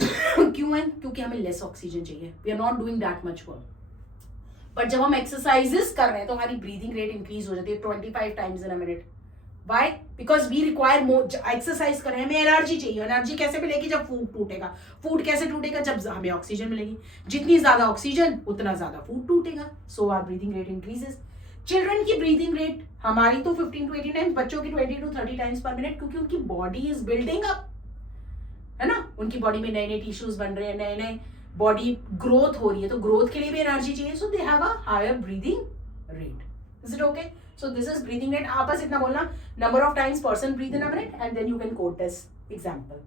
क्यों है? क्योंकि हमें लेस ऑक्सीजन चाहिए। We are not doing that much work. But जब हम एक्सरसाइजेस कर रहे हैं तो हमारी ब्रीदिंग रेट इंक्रीज हो जाती है 25 times in a minute. Why? Because we require more exercise कर रहे हैं, हमें एनर्जी चाहिए। एनर्जी कैसे मिलेगी? जब फूड टूटेगा। फूड कैसे टूटेगा? जब हमें ऑक्सीजन मिलेगी। जितनी ज्यादा ऑक्सीजन उतना ज्यादा फूड टूटेगा। So our breathing rate increases. Children की ब्रीदिंग रेट हमारी तो 15 to 18 टाइम्स, बच्चों की 20 to 30 टाइम्स पर मिनट, क्योंकि उनकी बॉडी इज बिल्डिंग अप, है ना। उनकी बॉडी में नए नए टिश्यूज बन रहे हैं, नए नए बॉडी ग्रोथ हो रही है, तो ग्रोथ के लिए भी एनर्जी चाहिए। So they have a higher breathing rate. Is it okay? So this is breathing rate. आप बस इतना बोलना, number of times person breathe in a minute, and then you can quote this example.